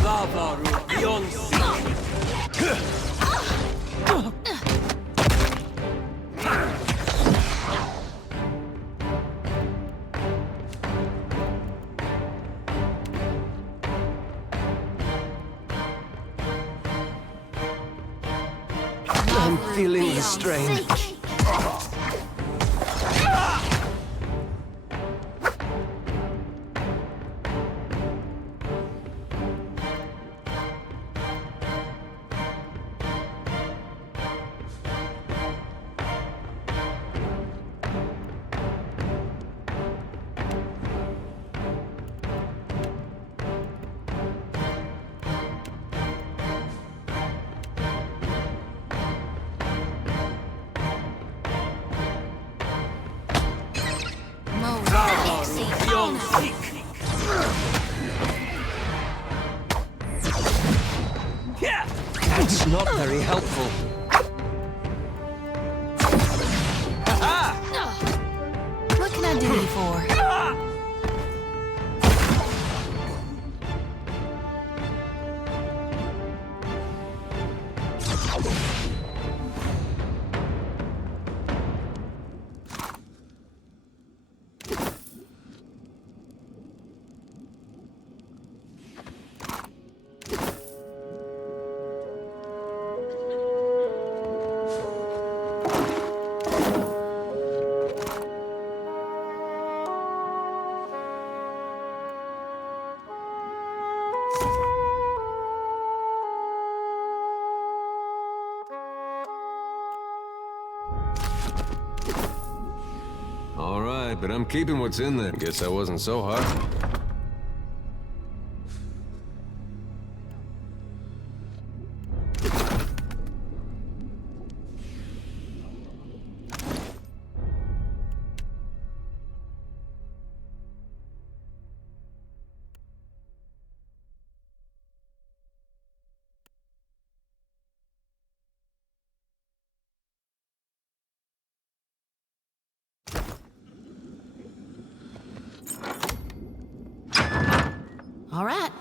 Lavaru beyond seek. I'm feeling the strain. Beyond seek. Yeah, that's not very helpful. What can I do you for? All right, but I'm keeping what's in there. Guess I wasn't so hard. All right.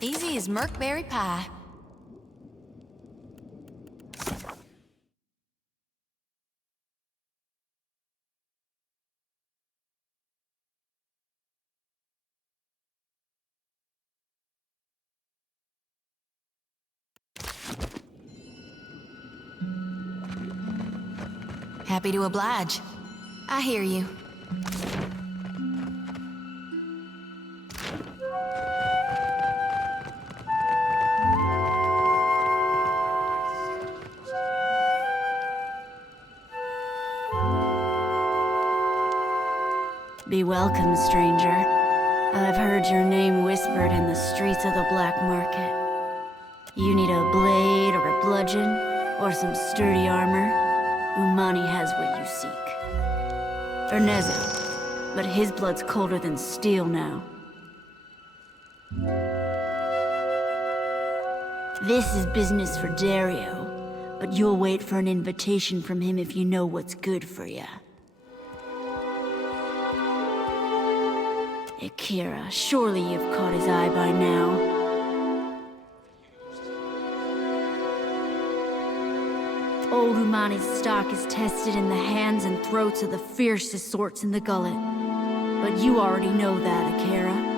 Easy as Merkberry pie. Happy to oblige. I hear you. Be welcome, stranger. I've heard your name whispered in the streets of the Black Market. You need a blade or a bludgeon, or some sturdy armor? Umani has what you seek. Ernesto, but his blood's colder than steel now. This is business for Dario, but you'll wait for an invitation from him if you know what's good for you. Akira, surely you've caught his eye by now. old Umani's stock is tested in the hands and throats of the fiercest sorts in the gullet. But you already know that, Akira.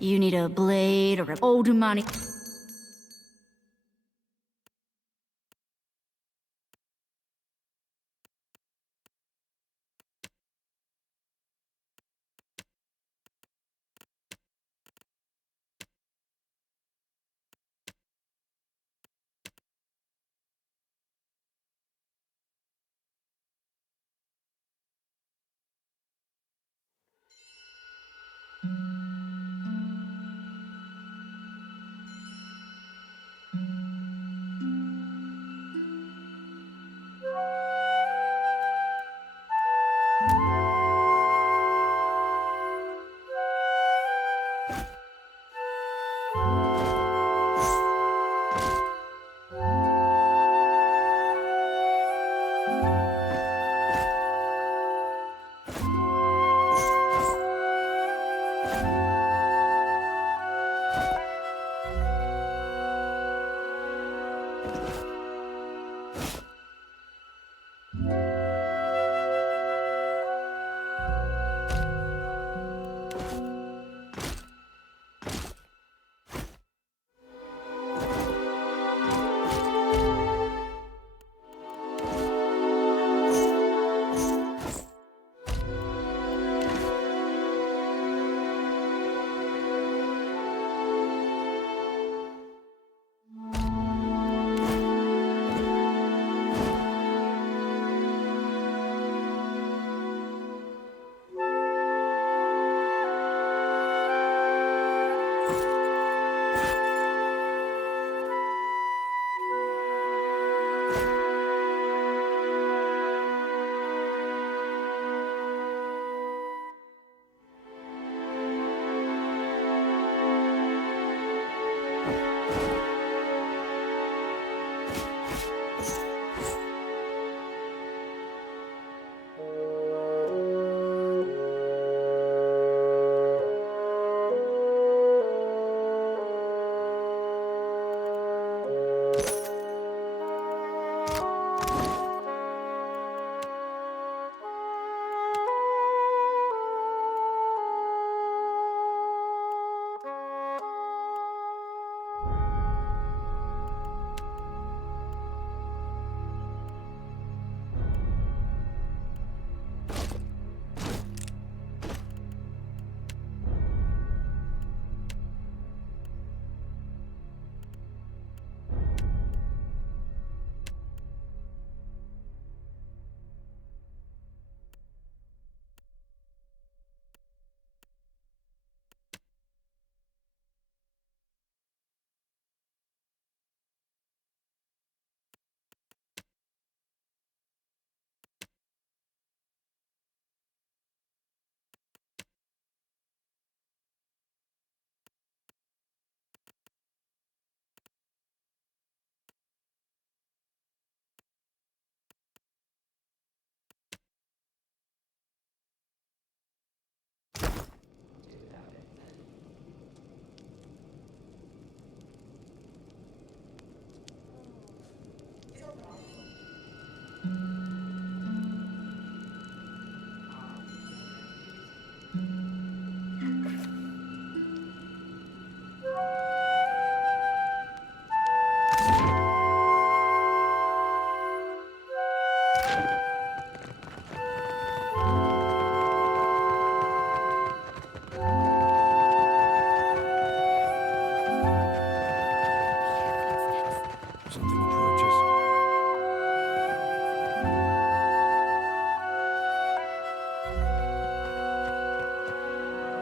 You need a blade or an old Umani.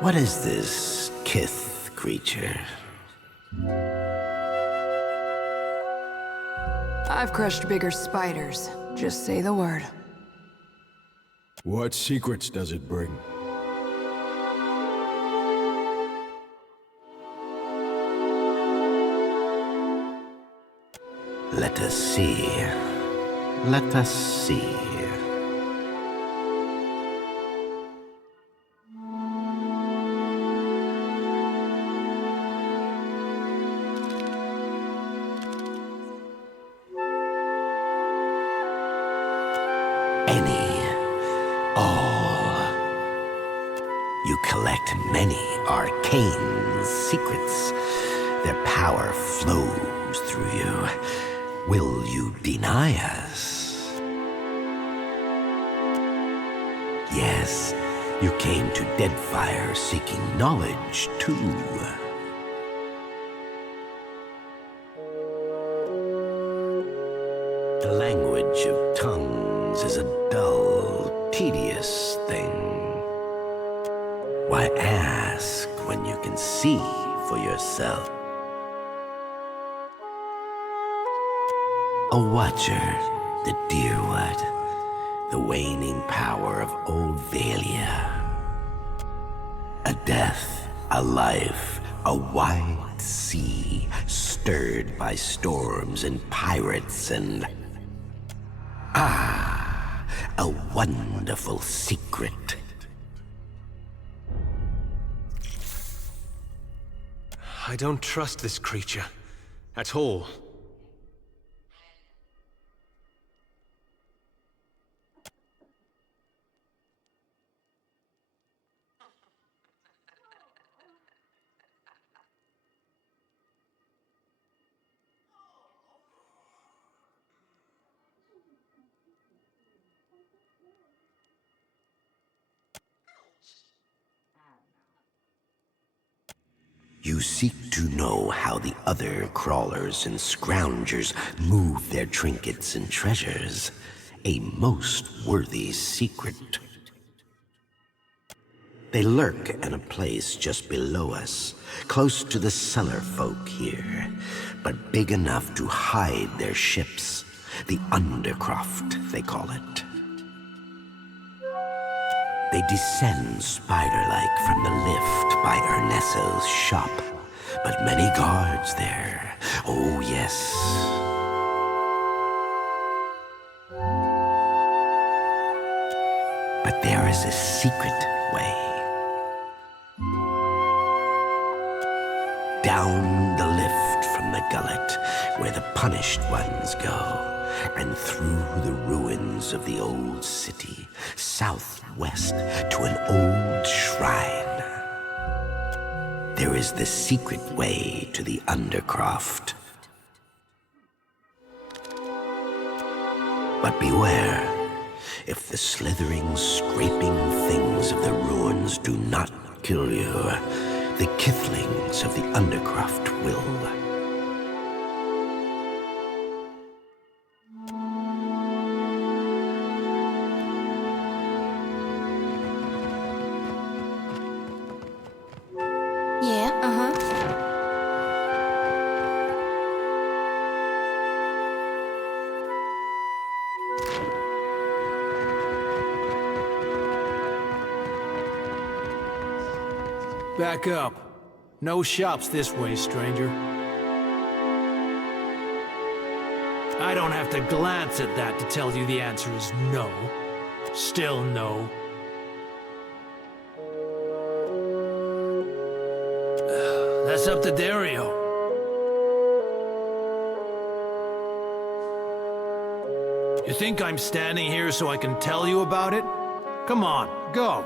What is this Kith creature? I've crushed bigger spiders. Just say the word. What secrets does it bring? Let us see. Let us see. You collect many arcane secrets. Their power flows through you. Will you deny us? Yes, you came to Deadfire seeking knowledge, too. The language of tongues is a dull, tedious thing. Why ask when you can see for yourself? A watcher, the Deerwood, the waning power of old Valia. A death, a life, a wide sea, stirred by storms and pirates and... Ah, a wonderful secret. I don't trust this creature. At all. You seek to know how the other crawlers and scroungers move their trinkets and treasures. A most worthy secret. They lurk in a place just below us, close to the cellar folk here, but big enough to hide their ships. The Undercroft, they call it. They descend spider-like from the lift by Ernesto's shop, but many guards there. Oh, yes. But there is a secret way. Down the lift from the gullet, where the punished ones go, and through the ruins of the old city, southwest to an old shrine. There is the secret way to the Undercroft. But beware, if the slithering, scraping things of the ruins do not kill you, the Kithlings of the Undercroft will. Back up. No shops this way, stranger. I don't have to glance at that to tell you the answer is no. Still no. That's up to Dario. You think I'm standing here so I can tell you about it? Come on, go.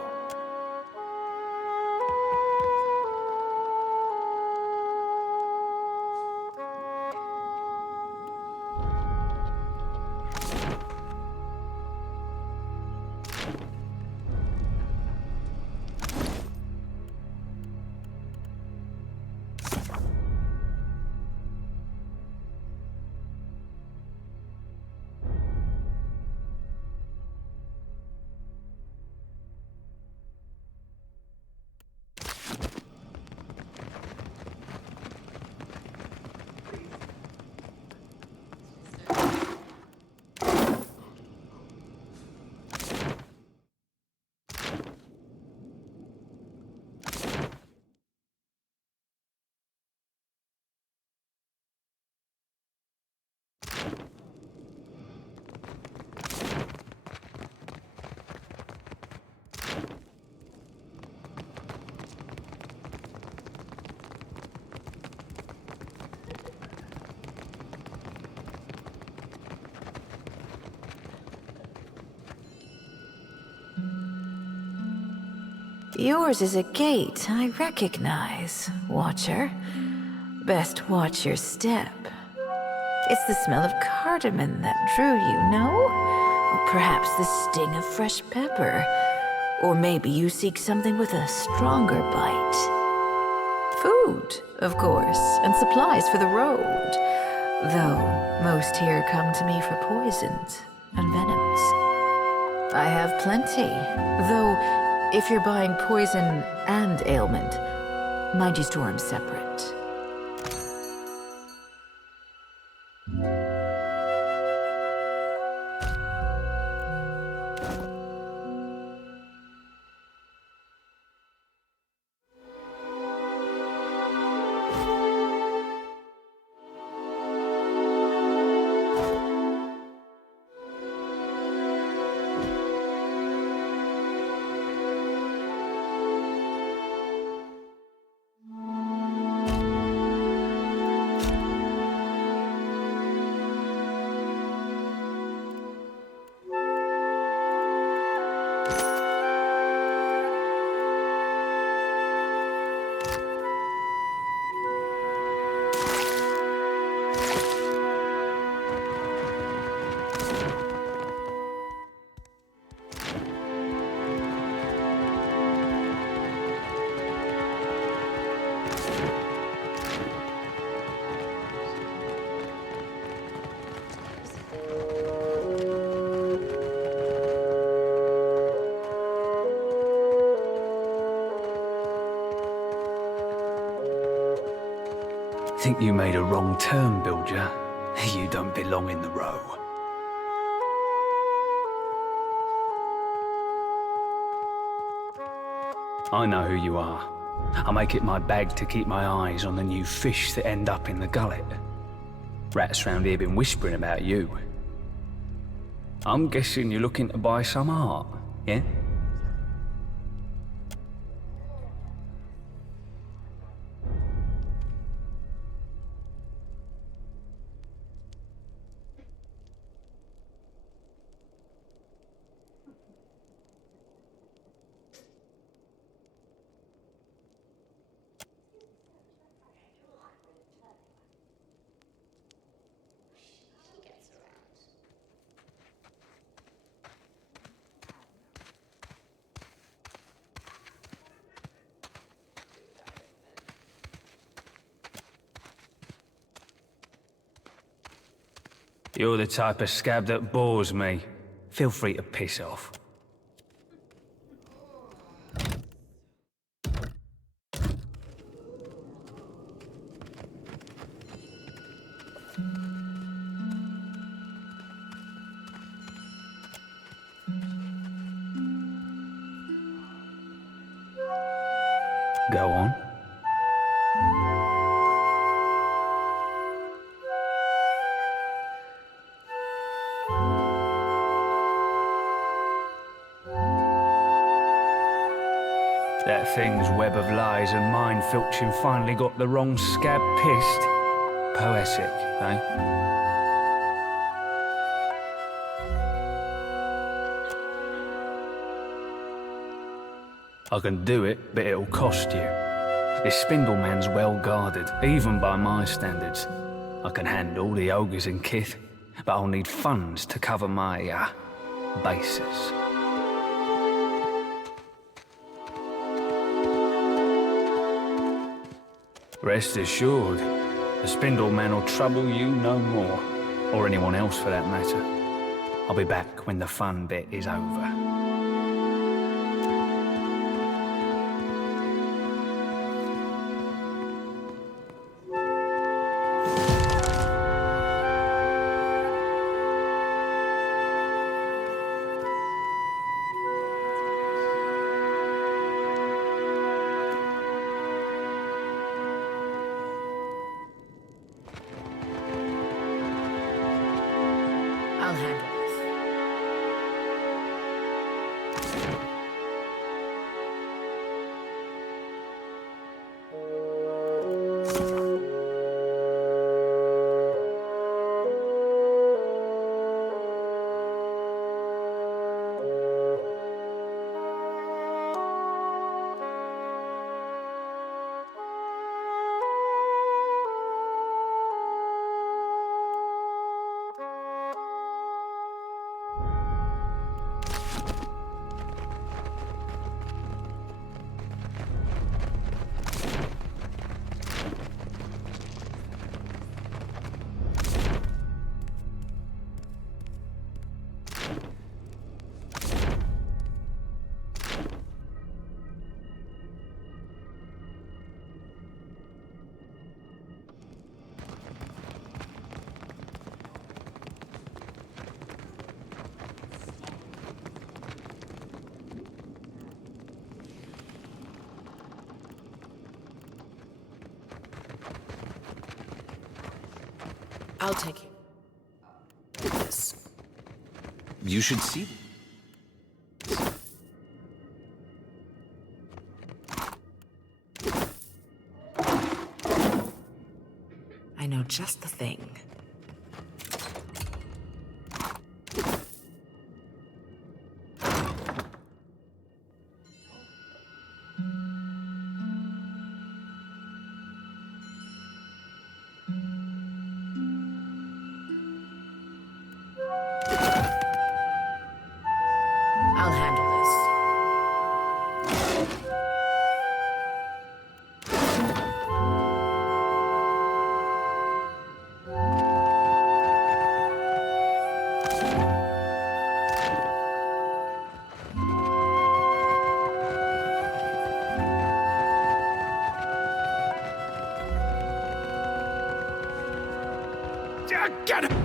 Yours is a gait I recognize, Watcher. Best watch your step. It's the smell of cardamom that drew you, no? Or perhaps the sting of fresh pepper. Or maybe you seek something with a stronger bite. Food, of course, and supplies for the road. Though most here come to me for poisons and venoms. I have plenty, though if you're buying poison and ailment, mind you store them separate. Think you made a wrong turn, Bilger. You don't belong in the row. I know who you are. I make it my bag to keep my eyes on the new fish that end up in the gullet. Rats round here been whispering about you. I'm guessing you're looking to buy some art, yeah? You're the type of scab that bores me. Feel free to piss off. Go on. That thing's web of lies and mind filching finally got the wrong scab pissed. Poetic, eh? I can do it, but it'll cost you. This Spindleman's well guarded, even by my standards. I can handle the ogres and kith, but I'll need funds to cover my, bases. Rest assured, the Spindleman will trouble you no more, or anyone else for that matter. I'll be back when the fun bit is over. I'll handle this. I'll take this. You should see. I know just the thing. I'll handle this. Get him!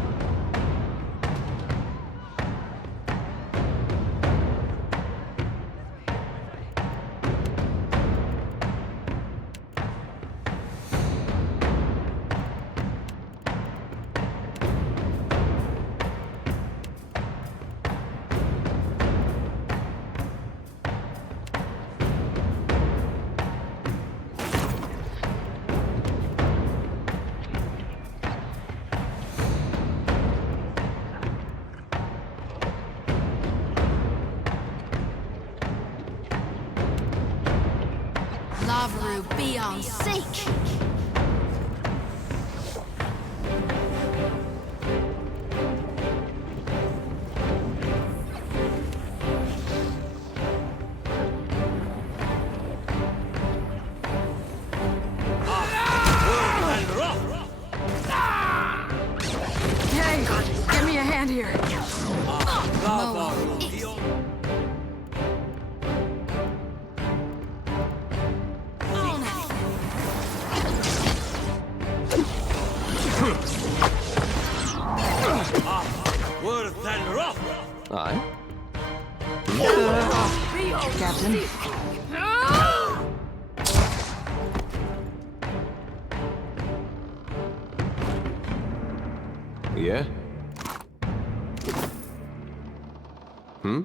Lavaru, be on sake! Hey, give me a hand here. Aye. Captain. Yeah? Hmm?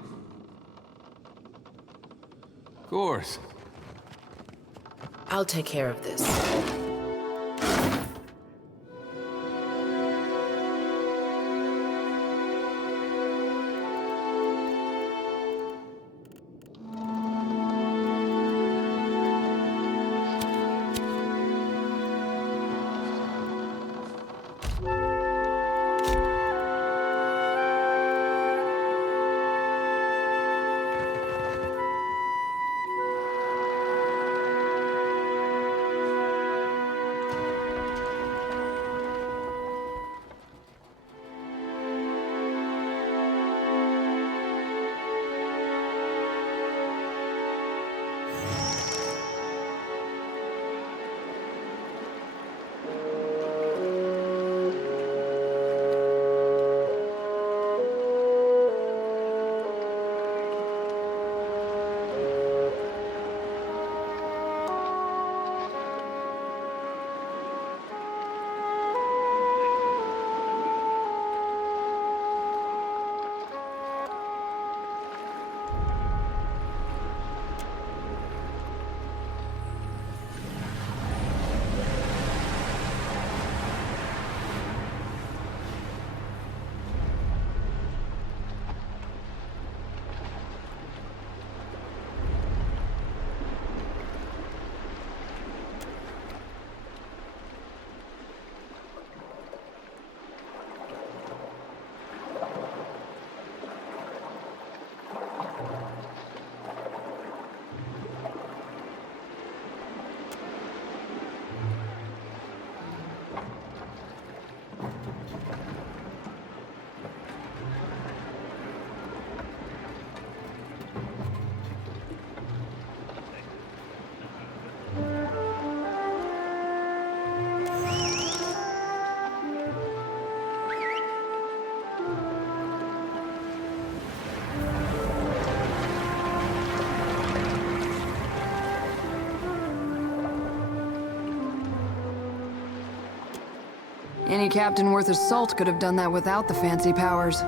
Of course. I'll take care of this. Any captain worth his salt could have done that without the fancy powers.